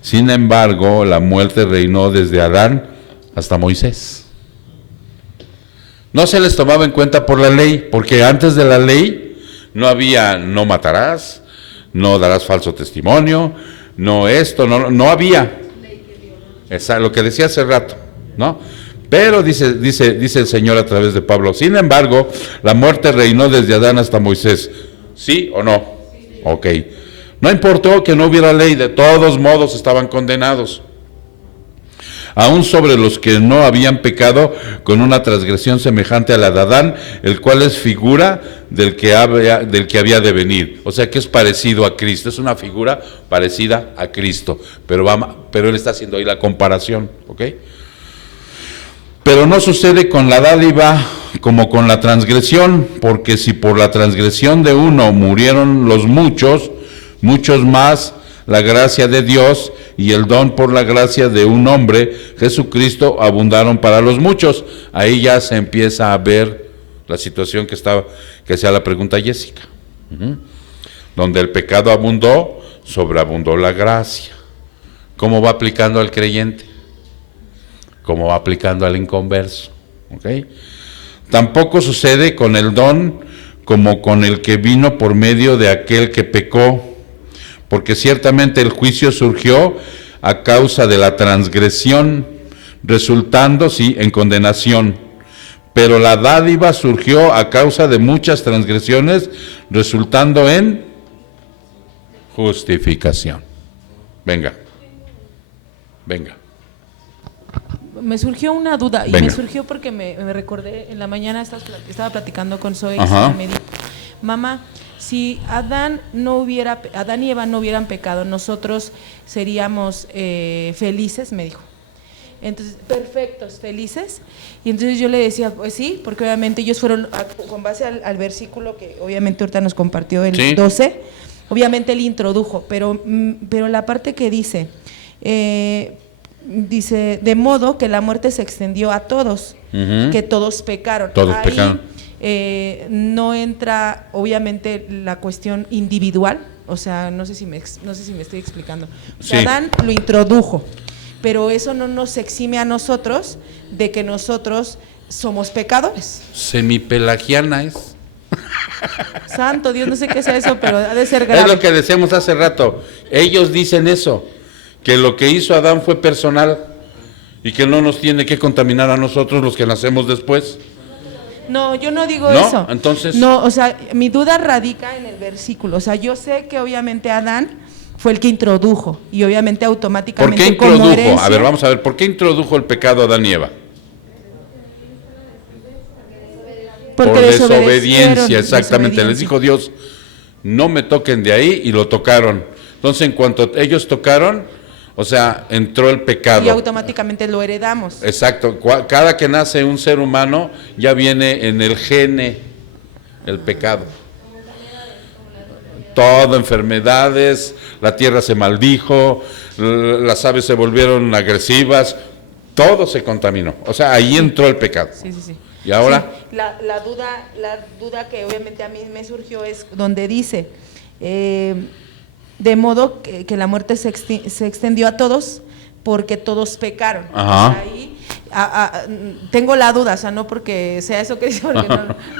Sin embargo, la muerte reinó desde Adán hasta Moisés. No se les tomaba en cuenta por la ley, porque antes de la ley no había no matarás, no darás falso testimonio, no había. Es lo que decía hace rato, ¿no? Pero dice el Señor a través de Pablo, sin embargo, la muerte reinó desde Adán hasta Moisés. ¿Sí o no? Ok. No importó que no hubiera ley, de todos modos estaban condenados. Aún sobre los que no habían pecado con una transgresión semejante a la de Adán, el cual es figura del que había de venir. O sea que es parecido a Cristo, es una figura parecida a Cristo, pero él está haciendo ahí la comparación, ¿ok? Pero no sucede con la dádiva como con la transgresión, porque si por la transgresión de uno murieron los muchos más la gracia de Dios y el don por la gracia de un hombre, Jesucristo, abundaron para los muchos. Ahí ya se empieza a ver la situación que hacía la pregunta Jessica. Donde el pecado abundó, sobreabundó la gracia. ¿Cómo va aplicando al creyente? ¿Cómo va aplicando al inconverso? ¿Okay? Tampoco sucede con el don como con el que vino por medio de aquel que pecó, porque ciertamente el juicio surgió a causa de la transgresión, resultando, sí, en condenación. Pero la dádiva surgió a causa de muchas transgresiones, resultando en justificación. Venga. Me surgió una duda, y Venga. me surgió porque me recordé, en la mañana estaba platicando con Zoe, Ajá. y me dijo, mamá, si Adán y Eva no hubieran pecado, nosotros seríamos felices, me dijo. Entonces, perfectos, felices. Y entonces yo le decía, pues sí, porque obviamente ellos fueron, con base al versículo que obviamente ahorita nos compartió el Sí. 12, obviamente él introdujo, pero la parte que dice, de modo que la muerte se extendió a todos, que todos pecaron. Todos Ahí, pecaron. no entra obviamente la cuestión individual, o sea, no sé si me estoy explicando. O sea, Sí. Adán lo introdujo, pero eso no nos exime a nosotros de que nosotros somos pecadores. Semipelagiana es. Santo Dios, no sé qué sea eso, pero ha de ser grave. Es lo que decíamos hace rato. Ellos dicen eso. que lo que hizo Adán fue personal y que no nos tiene que contaminar a nosotros los que nacemos después. No, yo no digo ¿No? eso. Entonces. No, o sea, mi duda radica en el versículo. O sea, yo sé que obviamente Adán fue el que introdujo y obviamente ¿Por automáticamente qué como introdujo? herencia- A ver, vamos a ver, ¿por qué introdujo el pecado Adán y Eva? porque Por desobedecieron, desobediencia, exactamente. Les desobediencia. dijo Dios, no me toquen de ahí, y lo tocaron. Entonces, en cuanto ellos tocaron, o sea, entró el pecado. Y automáticamente lo heredamos. Exacto. Cada que nace un ser humano, ya viene en el gene el pecado. Todo, enfermedades, la tierra se maldijo, las aves se volvieron agresivas, todo se contaminó. O sea, ahí entró el pecado. Sí, sí, sí. Y ahora, Sí, la duda que obviamente a mí me surgió es donde dice, de modo que la muerte se extendió a todos porque todos pecaron. Ajá. O sea, ahí tengo la duda, o sea, no porque sea eso que dice, porque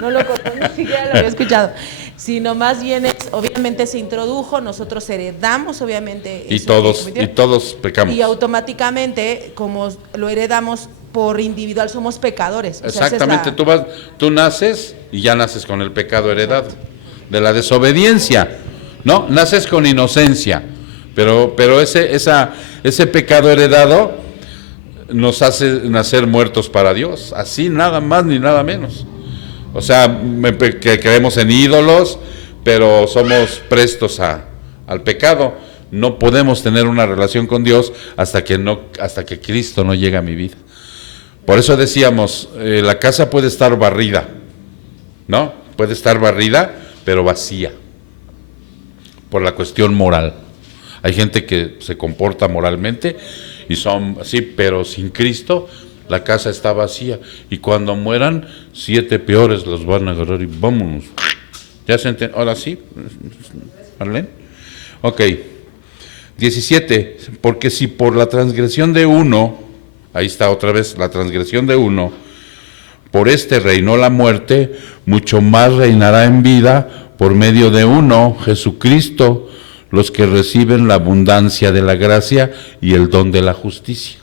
no lo conté, ni siquiera lo había escuchado, sino más bien es, obviamente se introdujo, nosotros heredamos obviamente y eso que todos cometieron. pecamos. Y automáticamente, como lo heredamos por individual, somos pecadores. O sea, esa es Exactamente, tú naces y ya naces con el pecado heredado, de la desobediencia, ¿no? Naces con inocencia, pero ese pecado heredado nos hace nacer muertos para Dios, así nada más ni nada menos. O sea, que creemos en ídolos, pero somos prestos al pecado. No podemos tener una relación con Dios hasta que Cristo no llega a mi vida. Por eso decíamos, la casa puede estar barrida, ¿no? Puede estar barrida, pero vacía, por la cuestión moral. Hay gente que se comporta moralmente y son así, pero sin Cristo la casa está vacía. Y cuando mueran, 7 peores los van a agarrar y vámonos. ¿Ya se entiende? Ahora sí, ¿Marlene? Ok. 17. Porque si por la transgresión de uno, ahí está otra vez, la transgresión de uno, por este reinó la muerte, mucho más reinará en vida por medio de uno, Jesucristo, los que reciben la abundancia de la gracia y el don de la justicia.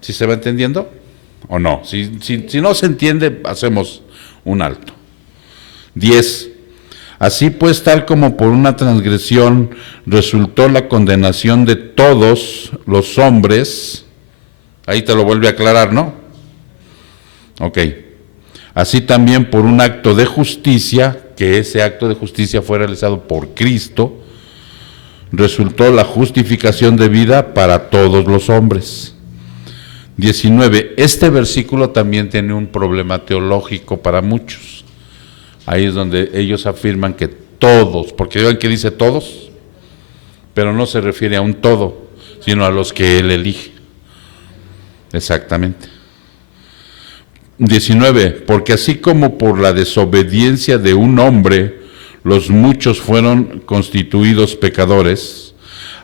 ¿Sí se va entendiendo? ¿O no? Si no se entiende, hacemos un alto. 10. Así pues, tal como por una transgresión resultó la condenación de todos los hombres, ahí te lo vuelve a aclarar, ¿no? Ok. Así también por un acto de justicia, que ese acto de justicia fue realizado por Cristo, resultó la justificación de vida para todos los hombres. 19. Este versículo también tiene un problema teológico para muchos. Ahí es donde ellos afirman que todos, porque vean que dice todos, pero no se refiere a un todo, sino a los que Él elige. Exactamente. 19. Porque así como por la desobediencia de un hombre los muchos fueron constituidos pecadores,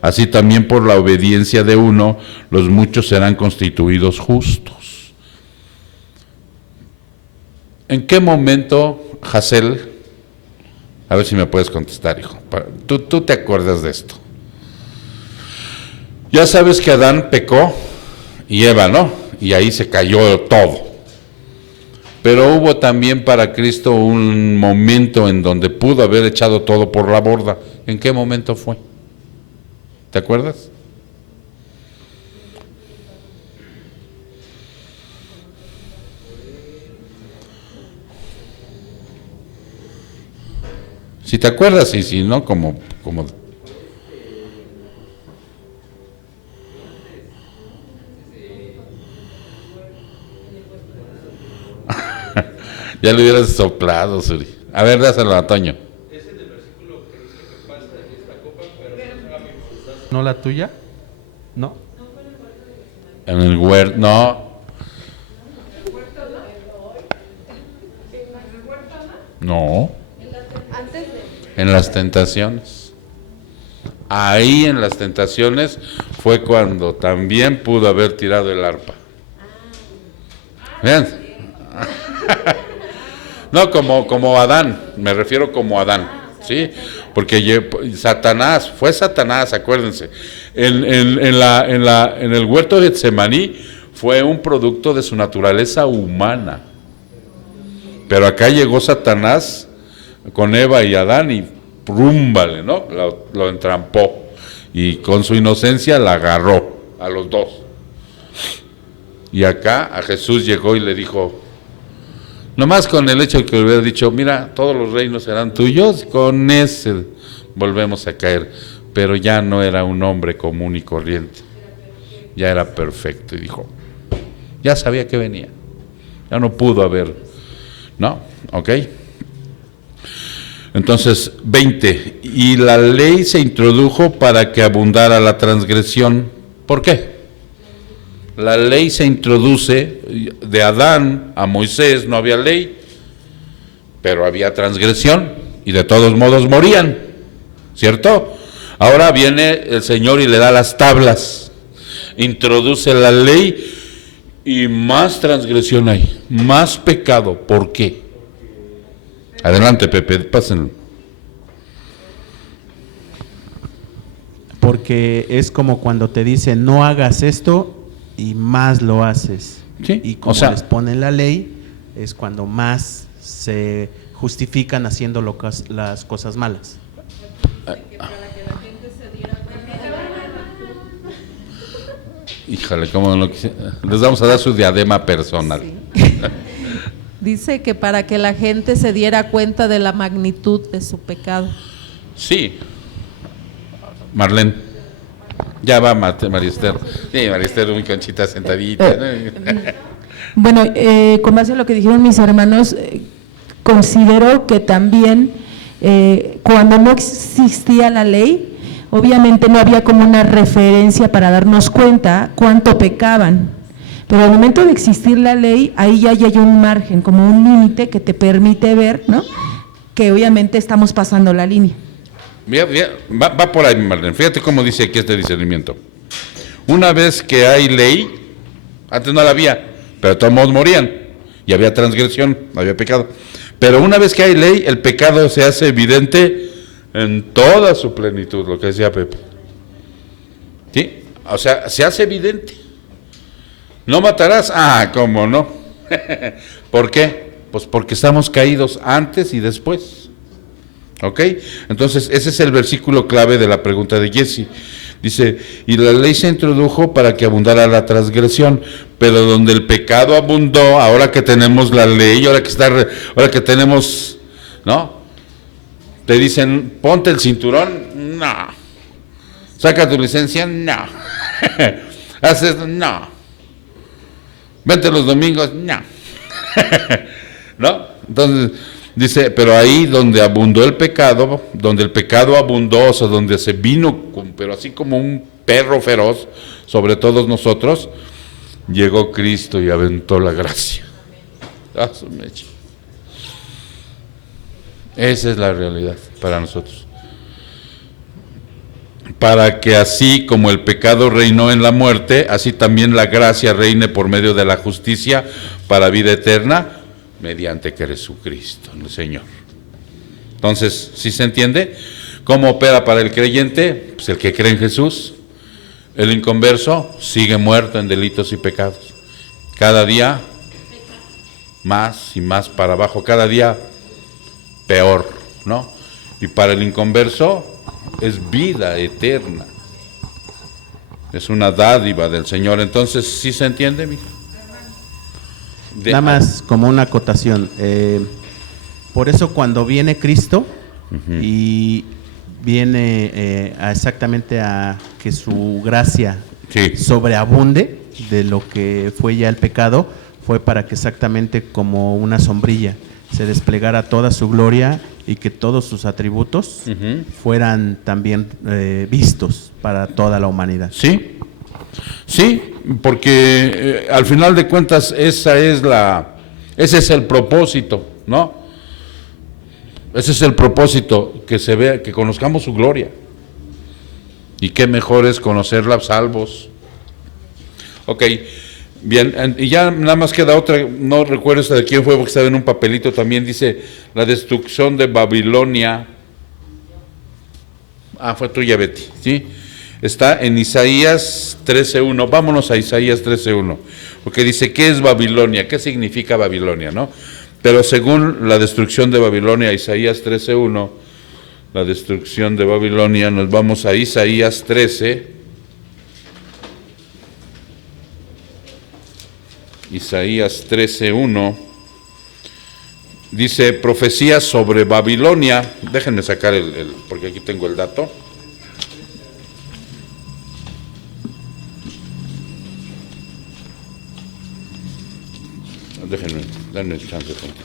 así también por la obediencia de uno los muchos serán constituidos justos. ¿En qué momento, Hazel, a ver si me puedes contestar, hijo, tú te acuerdas de esto? Ya sabes que Adán pecó y Eva, ¿no? Y ahí se cayó todo. Pero hubo también para Cristo un momento en donde pudo haber echado todo por la borda. ¿En qué momento fue? ¿Te acuerdas? Si te acuerdas y si no, como ya le hubieras soplado, Suri. A ver, dáselo a Toño. ¿Es en el versículo que dice que pasa en esta copa, pero no la tuya? ¿No? En el huerto, no. No. En las tentaciones. Ahí en las tentaciones fue cuando también pudo haber tirado el arpa. Vean. No, como Adán, me refiero como Adán. ¿sí? Porque Satanás, acuérdense, en el huerto de Getsemaní fue un producto de su naturaleza humana. Pero acá llegó Satanás con Eva y Adán y rúmbale, ¿no? Lo entrampó y con su inocencia la agarró a los dos. Y acá a Jesús llegó y le dijo, nomás con el hecho de que le hubiera dicho, mira, todos los reinos serán tuyos, con ese volvemos a caer. Pero ya no era un hombre común y corriente, ya era perfecto. Y dijo, ya sabía que venía, ya no pudo haber, ¿no? ¿Ok? Entonces, 20, y la ley se introdujo para que abundara la transgresión. ¿Por qué? La ley se introduce, de Adán a Moisés no había ley, pero había transgresión, y de todos modos morían, ¿cierto? Ahora viene el Señor y le da las tablas, introduce la ley, y más transgresión hay, más pecado. ¿Por qué? Adelante, Pepe, pásenlo. Porque es como cuando te dicen no hagas esto y más lo haces. Sí, y como les ponen la ley, es cuando más se justifican haciendo las cosas malas. Híjole, ¿cómo no quise? Les vamos a dar su diadema personal. Sí. Dice que para que la gente se diera cuenta de la magnitud de su pecado. Sí. Marlene. Ya va, María Esther. Sí, María Esther, muy conchita sentadita. Bueno, con base a lo que dijeron mis hermanos, considero que también cuando no existía la ley, obviamente no había como una referencia para darnos cuenta cuánto pecaban. Pero al momento de existir la ley, ahí ya hay un margen, como un límite que te permite ver, ¿no?, que obviamente estamos pasando la línea. Va por ahí, Marlene. Fíjate cómo dice aquí este discernimiento. Una vez que hay ley, antes no la había, pero todos modos morían, y había transgresión, había pecado. Pero una vez que hay ley, el pecado se hace evidente en toda su plenitud, lo que decía Pepe. ¿Sí? O sea, se hace evidente. ¿No matarás? Ah, ¿cómo no? ¿Por qué? Pues porque estamos caídos antes y después. ¿Ok? Entonces, ese es el versículo clave de la pregunta de Jesse. Dice, y la ley se introdujo para que abundara la transgresión, pero donde el pecado abundó, ahora que tenemos la ley, ahora que tenemos, ¿no? Te dicen, ponte el cinturón, no. Saca tu licencia, no. Haces, no. Vente los domingos, no. ¿No? Entonces, dice, pero ahí donde abundó el pecado, donde el pecado abundó, o sea, donde se vino, pero así como un perro feroz sobre todos nosotros, llegó Cristo y aventó la gracia. Ah, su mecha. Esa es la realidad para nosotros. Para que así como el pecado reinó en la muerte, así también la gracia reine por medio de la justicia para vida eterna, mediante Jesucristo, el Señor. Entonces, ¿sí se entiende? ¿Cómo opera para el creyente? Pues el que cree en Jesús. El inconverso sigue muerto en delitos y pecados. Cada día más y más para abajo, cada día peor, ¿no? Y para el inconverso es vida eterna. Es una dádiva del Señor. Entonces, ¿sí se entiende, mija? Nada más como una acotación. Por eso cuando viene Cristo y viene exactamente a que su gracia sobreabunde de lo que fue ya el pecado, fue para que exactamente como una sombrilla se desplegara toda su gloria y que todos sus atributos fueran también vistos para toda la humanidad. Sí, sí, porque al final de cuentas ese es el propósito, ¿no? Ese es el propósito, que se vea, que conozcamos su gloria. Y qué mejor es conocerla salvos. Ok, bien, y ya nada más queda otra, no recuerdo de quién fue porque estaba en un papelito también, dice la destrucción de Babilonia, fue tuya, Betty, ¿sí? Está en Isaías 13:1. Vámonos a Isaías 13:1, porque dice, ¿qué es Babilonia? ¿Qué significa Babilonia, no? Pero según la destrucción de Babilonia, Isaías 13:1, la destrucción de Babilonia, nos vamos a Isaías 13. Isaías 13:1. Dice, profecía sobre Babilonia. Déjenme sacar porque aquí tengo el dato. Déjenme, denme chance un poquito.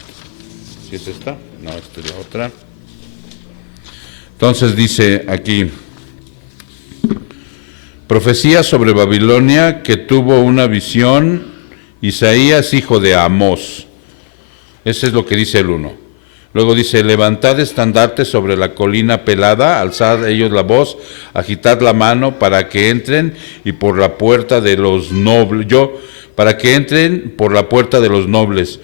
¿Sí es esta? No, esta es la otra. Entonces dice aquí, profecía sobre Babilonia que tuvo una visión Isaías, hijo de Amós. Ese es lo que dice el 1. Luego dice, levantad estandarte sobre la colina pelada, alzad ellos la voz, agitad la mano para que entren y por la puerta de los nobles. Para que entren por la puerta de los nobles.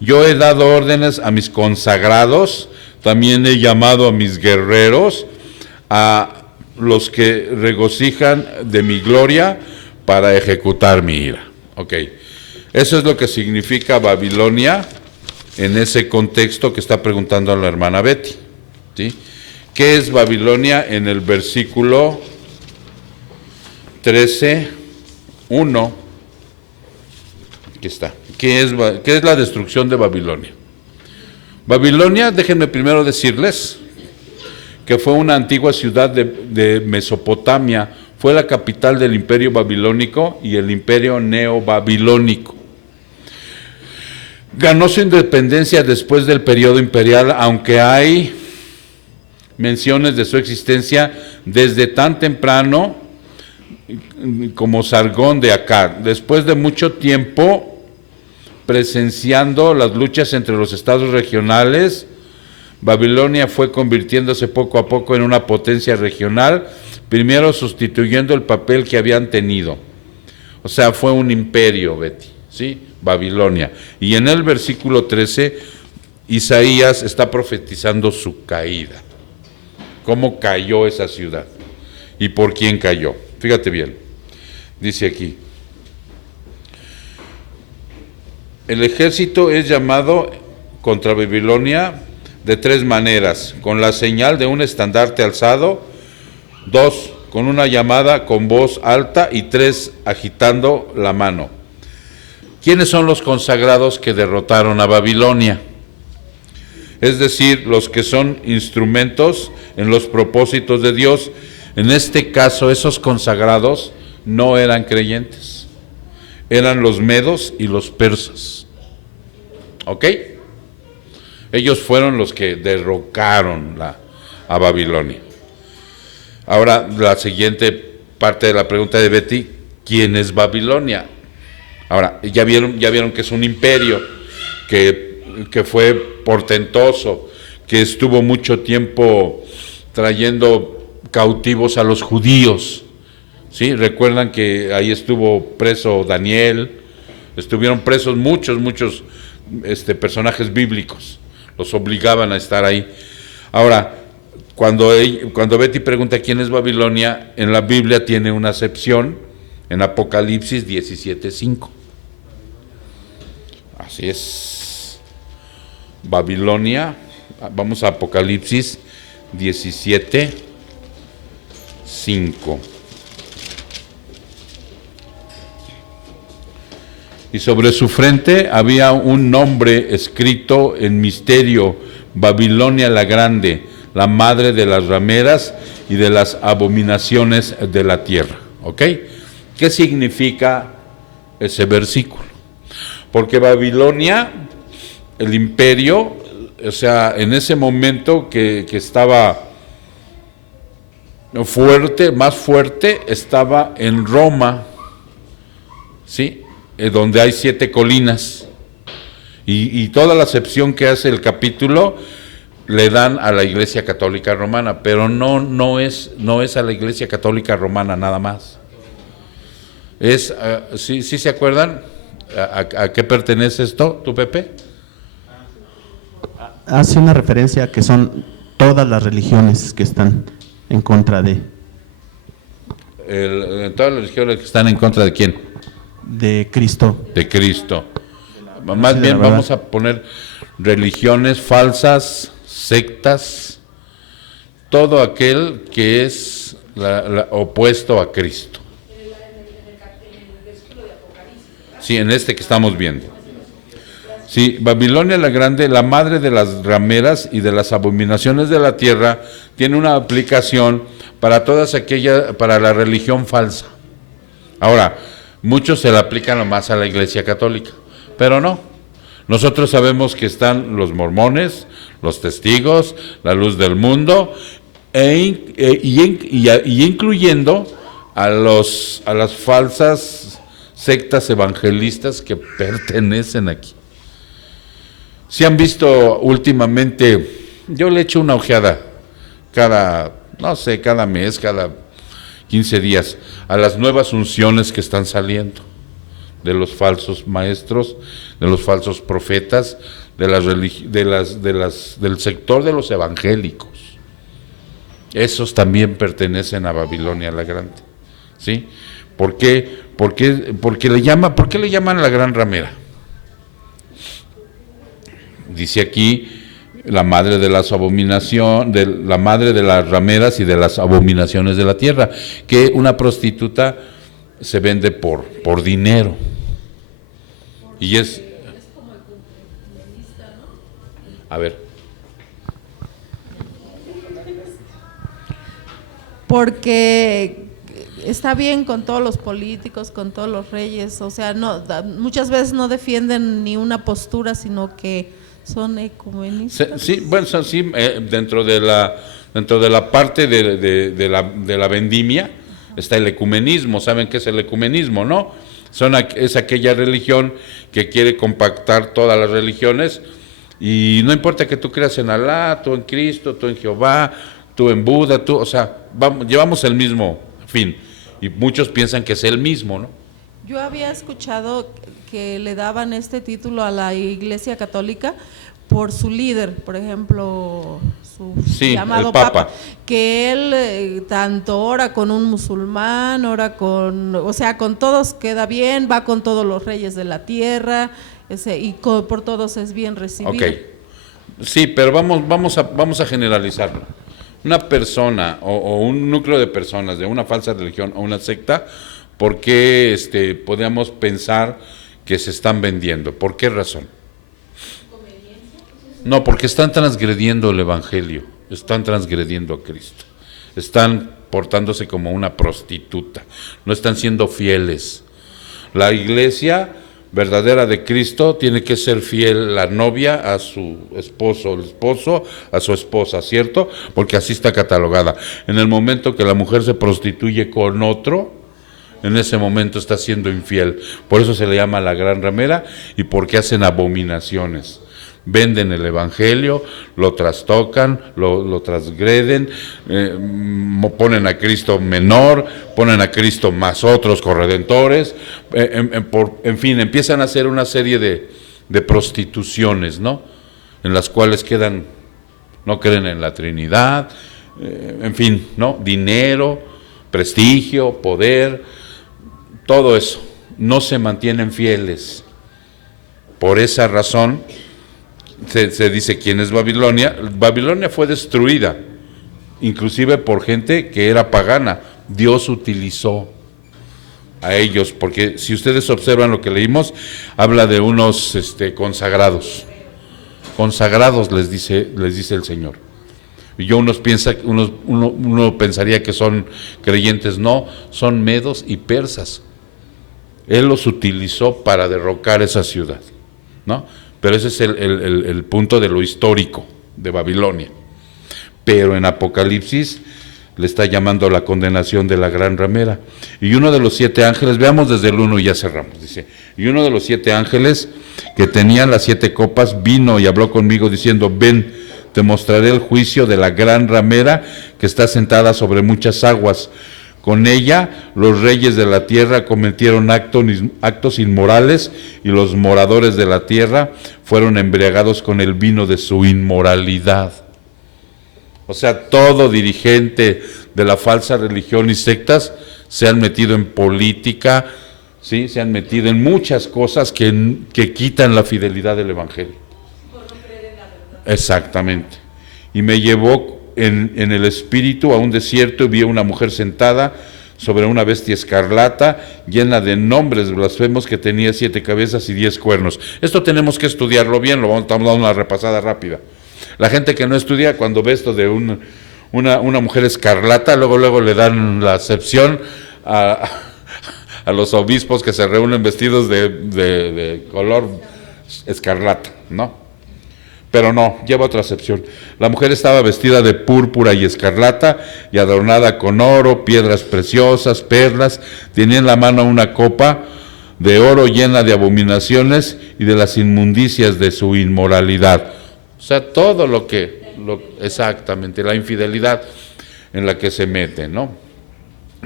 Yo he dado órdenes a mis consagrados, también he llamado a mis guerreros, a los que regocijan de mi gloria para ejecutar mi ira. Ok, eso es lo que significa Babilonia en ese contexto que está preguntando a la hermana Betty, ¿sí? ¿Qué es Babilonia? En el versículo 13:1. Aquí está. ¿Qué es la destrucción de Babilonia? Babilonia, déjenme primero decirles que fue una antigua ciudad de Mesopotamia, fue la capital del imperio babilónico y el imperio neobabilónico. Ganó su independencia después del periodo imperial, aunque hay menciones de su existencia desde tan temprano como Sargón de Akkad. Después de mucho tiempo presenciando las luchas entre los estados regionales, Babilonia fue convirtiéndose poco a poco en una potencia regional, primero sustituyendo el papel que habían tenido. O sea, fue un imperio, Betty, ¿sí? Babilonia. Y en el versículo 13, Isaías está profetizando su caída. ¿Cómo cayó esa ciudad? ¿Y por quién cayó? Fíjate bien, dice aquí, el ejército es llamado contra Babilonia de 3 maneras: con la señal de un estandarte alzado, 2, con una llamada con voz alta, y 3, agitando la mano. ¿Quiénes son los consagrados que derrotaron a Babilonia? Es decir, los que son instrumentos en los propósitos de Dios. En este caso, esos consagrados no eran creyentes, eran los medos y los persas. ¿Ok? Ellos fueron los que derrocaron a Babilonia. Ahora, la siguiente parte de la pregunta de Betty, ¿quién es Babilonia? Ahora, ya vieron que es un imperio que fue portentoso, que estuvo mucho tiempo trayendo cautivos a los judíos, ¿sí? Recuerdan que ahí estuvo preso Daniel, estuvieron presos muchos personajes bíblicos, los obligaban a estar ahí. Ahora, cuando Betty pregunta quién es Babilonia, en la Biblia tiene una acepción, en Apocalipsis 17:5. Así es. Babilonia, vamos a Apocalipsis 17:5. Y sobre su frente había un nombre escrito en misterio: Babilonia la Grande, la madre de las rameras y de las abominaciones de la tierra. ¿Ok? ¿Qué significa ese versículo? Porque Babilonia, el imperio, o sea, en ese momento que estaba fuerte, más fuerte, estaba en Roma, ¿sí? Donde hay 7 colinas. Y toda la acepción que hace el capítulo le dan a la Iglesia Católica Romana, pero no es a la Iglesia Católica Romana nada más. Es, ¿sí se acuerdan a qué pertenece esto, tú, Pepe? Hace una referencia a que son todas las religiones que están en contra de todas las religiones que están en contra de quién? Cristo. De Cristo. Más bien vamos a poner religiones falsas, sectas, todo aquel que es opuesto a Cristo. Sí, en este que estamos viendo. Sí, Babilonia la Grande, la madre de las rameras y de las abominaciones de la tierra, tiene una aplicación para todas aquellas, para la religión falsa. Ahora, muchos se la aplican nomás a la Iglesia Católica, pero no. Nosotros sabemos que están los mormones, los testigos, la luz del mundo, y incluyendo a las falsas sectas evangelistas que pertenecen aquí. Si han visto últimamente, yo le echo una ojeada cada mes, cada 15 días, a las nuevas unciones que están saliendo, de los falsos maestros, de los falsos profetas, del sector de los evangélicos. Esos también pertenecen a Babilonia la Grande, ¿sí? ¿Por qué? ¿Por qué le llaman la gran ramera? Dice aquí la madre de las abominaciones, la madre de las rameras y de las abominaciones de la tierra, que una prostituta se vende por dinero. Y es como el comunista, ¿no? A ver. Porque está bien con todos los políticos, con todos los reyes, o sea, muchas veces no defienden ni una postura, sino que son ecumenistas. Sí, bueno, sí, dentro de la parte de la vendimia está el ecumenismo. ¿Saben qué es el ecumenismo, no? Es aquella religión que quiere compactar todas las religiones, y no importa que tú creas en Alá, tú en Cristo, tú en Jehová, tú en Buda, o sea, llevamos el mismo fin, y muchos piensan que es el mismo, ¿no? Yo había escuchado que le daban este título a la Iglesia Católica por su líder, por ejemplo, su llamado el Papa, que él tanto ora con un musulmán, o sea, con todos queda bien, va con todos los reyes de la tierra, y por todos es bien recibido. Okay. Sí, pero vamos a generalizarlo. Una persona o un núcleo de personas de una falsa religión o una secta, ¿por qué podríamos pensar que se están vendiendo? ¿Por qué razón? No, porque están transgrediendo el Evangelio, están transgrediendo a Cristo, están portándose como una prostituta, no están siendo fieles. La iglesia verdadera de Cristo tiene que ser fiel, la novia a su esposo, el esposo a su esposa, ¿cierto? Porque así está catalogada. En el momento que la mujer se prostituye con otro, en ese momento está siendo infiel. Por eso se le llama la gran ramera, y porque hacen abominaciones. Venden el Evangelio, lo trastocan, lo transgreden, ponen a Cristo menor, ponen a Cristo más otros corredentores, en fin, empiezan a hacer una serie de prostituciones, ¿no? En las cuales no creen en la Trinidad, en fin, ¿no? Dinero, prestigio, poder, todo eso, no se mantienen fieles. Por esa razón se dice quién es Babilonia. Babilonia fue destruida, inclusive por gente que era pagana. Dios utilizó a ellos, porque si ustedes observan lo que leímos, habla de unos consagrados. Consagrados les dice el Señor. Y uno pensaría que son creyentes, no, son medos y persas. Él los utilizó para derrocar esa ciudad, ¿no? Pero ese es el punto de lo histórico de Babilonia. Pero en Apocalipsis le está llamando la condenación de la gran ramera. Y uno de los 7 ángeles, veamos desde el 1 y ya cerramos, dice, y uno de los 7 ángeles que tenían las 7 copas vino y habló conmigo diciendo, ven, te mostraré el juicio de la gran ramera que está sentada sobre muchas aguas. Con ella los reyes de la tierra cometieron actos inmorales, y los moradores de la tierra fueron embriagados con el vino de su inmoralidad. O sea, todo dirigente de la falsa religión y sectas se han metido en política, ¿sí? Se han metido en muchas cosas que quitan la fidelidad del Evangelio. Exactamente. Y me llevó en el espíritu a un desierto y vi a una mujer sentada sobre una bestia escarlata, llena de nombres blasfemos, que tenía 7 cabezas y 10 cuernos. Esto tenemos que estudiarlo bien, estamos dando una repasada rápida. La gente que no estudia, cuando ve esto de una mujer escarlata, luego le dan la acepción a los obispos que se reúnen vestidos de color escarlata, ¿no? Pero no, lleva otra acepción. La mujer estaba vestida de púrpura y escarlata y adornada con oro, piedras preciosas, perlas. Tenía en la mano una copa de oro llena de abominaciones y de las inmundicias de su inmoralidad. O sea, todo exactamente, la infidelidad en la que se mete, ¿no?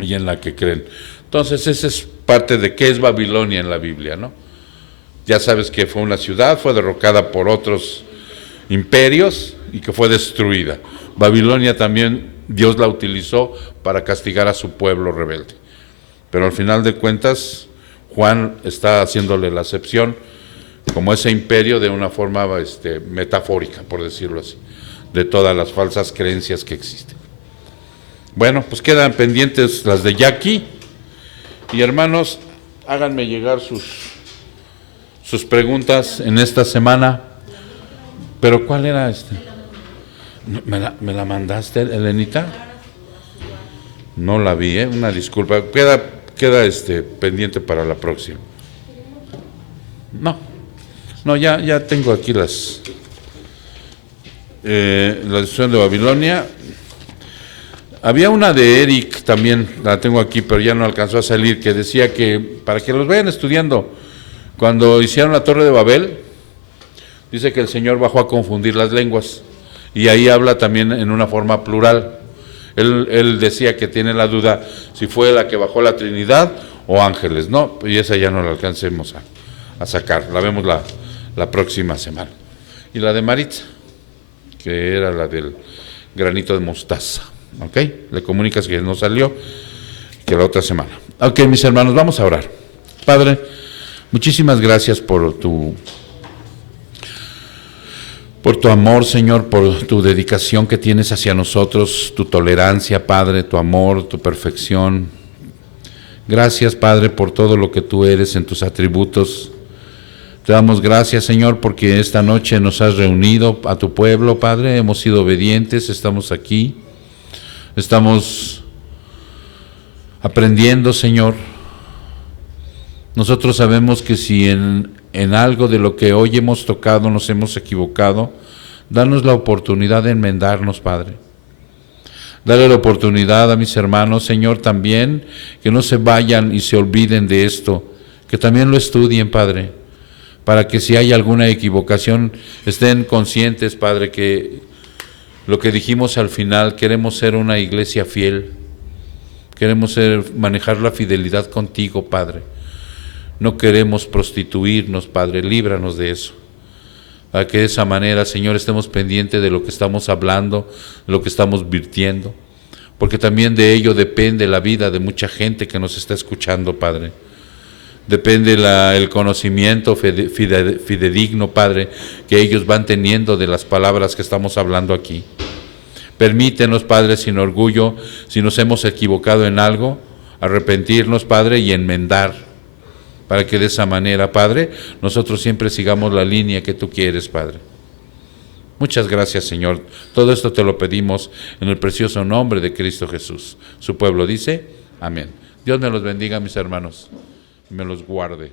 Y en la que creen. Entonces, esa es parte de qué es Babilonia en la Biblia, ¿no? Ya sabes que fue una ciudad, fue derrocada por otros imperios y que fue destruida. Babilonia también Dios la utilizó para castigar a su pueblo rebelde. Pero al final de cuentas, Juan está haciéndole la acepción como ese imperio de una forma metafórica, por decirlo así, de todas las falsas creencias que existen. Bueno, pues quedan pendientes las de Jackie. Y hermanos, háganme llegar sus preguntas en esta semana. Pero ¿cuál era ¿Me la mandaste, Elenita? No la vi, una disculpa. Queda pendiente para la próxima. No, ya tengo aquí la decisión de Babilonia. Había una de Eric también, la tengo aquí, pero ya no alcanzó a salir, que decía que, para que los vayan estudiando, cuando hicieron la Torre de Babel, dice que el Señor bajó a confundir las lenguas, y ahí habla también en una forma plural. Él decía que tiene la duda si fue la que bajó la Trinidad o ángeles, ¿no? Y esa ya no la alcancemos a sacar, la vemos la próxima semana. Y la de Maritza, que era la del granito de mostaza, ¿ok? Le comunicas que no salió, que la otra semana. Ok, mis hermanos, vamos a orar. Padre, muchísimas gracias por tu amor, Señor, por tu dedicación que tienes hacia nosotros, tu tolerancia, Padre, tu amor, tu perfección. Gracias, Padre, por todo lo que tú eres en tus atributos. Te damos gracias, Señor, porque esta noche nos has reunido a tu pueblo, Padre. Hemos sido obedientes, estamos aquí. Estamos aprendiendo, Señor. Nosotros sabemos que si en algo de lo que hoy hemos tocado nos hemos equivocado, danos la oportunidad de enmendarnos, Padre. Dale la oportunidad a mis hermanos, Señor, también, que no se vayan y se olviden de esto, que también lo estudien, Padre, para que si hay alguna equivocación estén conscientes, Padre, que lo que dijimos al final, queremos ser una iglesia fiel, queremos manejar la fidelidad contigo, Padre. No queremos prostituirnos, Padre, líbranos de eso. A que de esa manera, Señor, estemos pendientes de lo que estamos hablando, de lo que estamos virtiendo, porque también de ello depende la vida de mucha gente que nos está escuchando, Padre. Depende el conocimiento fidedigno, Padre, que ellos van teniendo de las palabras que estamos hablando aquí. Permítenos, Padre, sin orgullo, si nos hemos equivocado en algo, arrepentirnos, Padre, y enmendar, para que de esa manera, Padre, nosotros siempre sigamos la línea que tú quieres, Padre. Muchas gracias, Señor. Todo esto te lo pedimos en el precioso nombre de Cristo Jesús. Su pueblo dice, amén. Dios me los bendiga, mis hermanos, y me los guarde.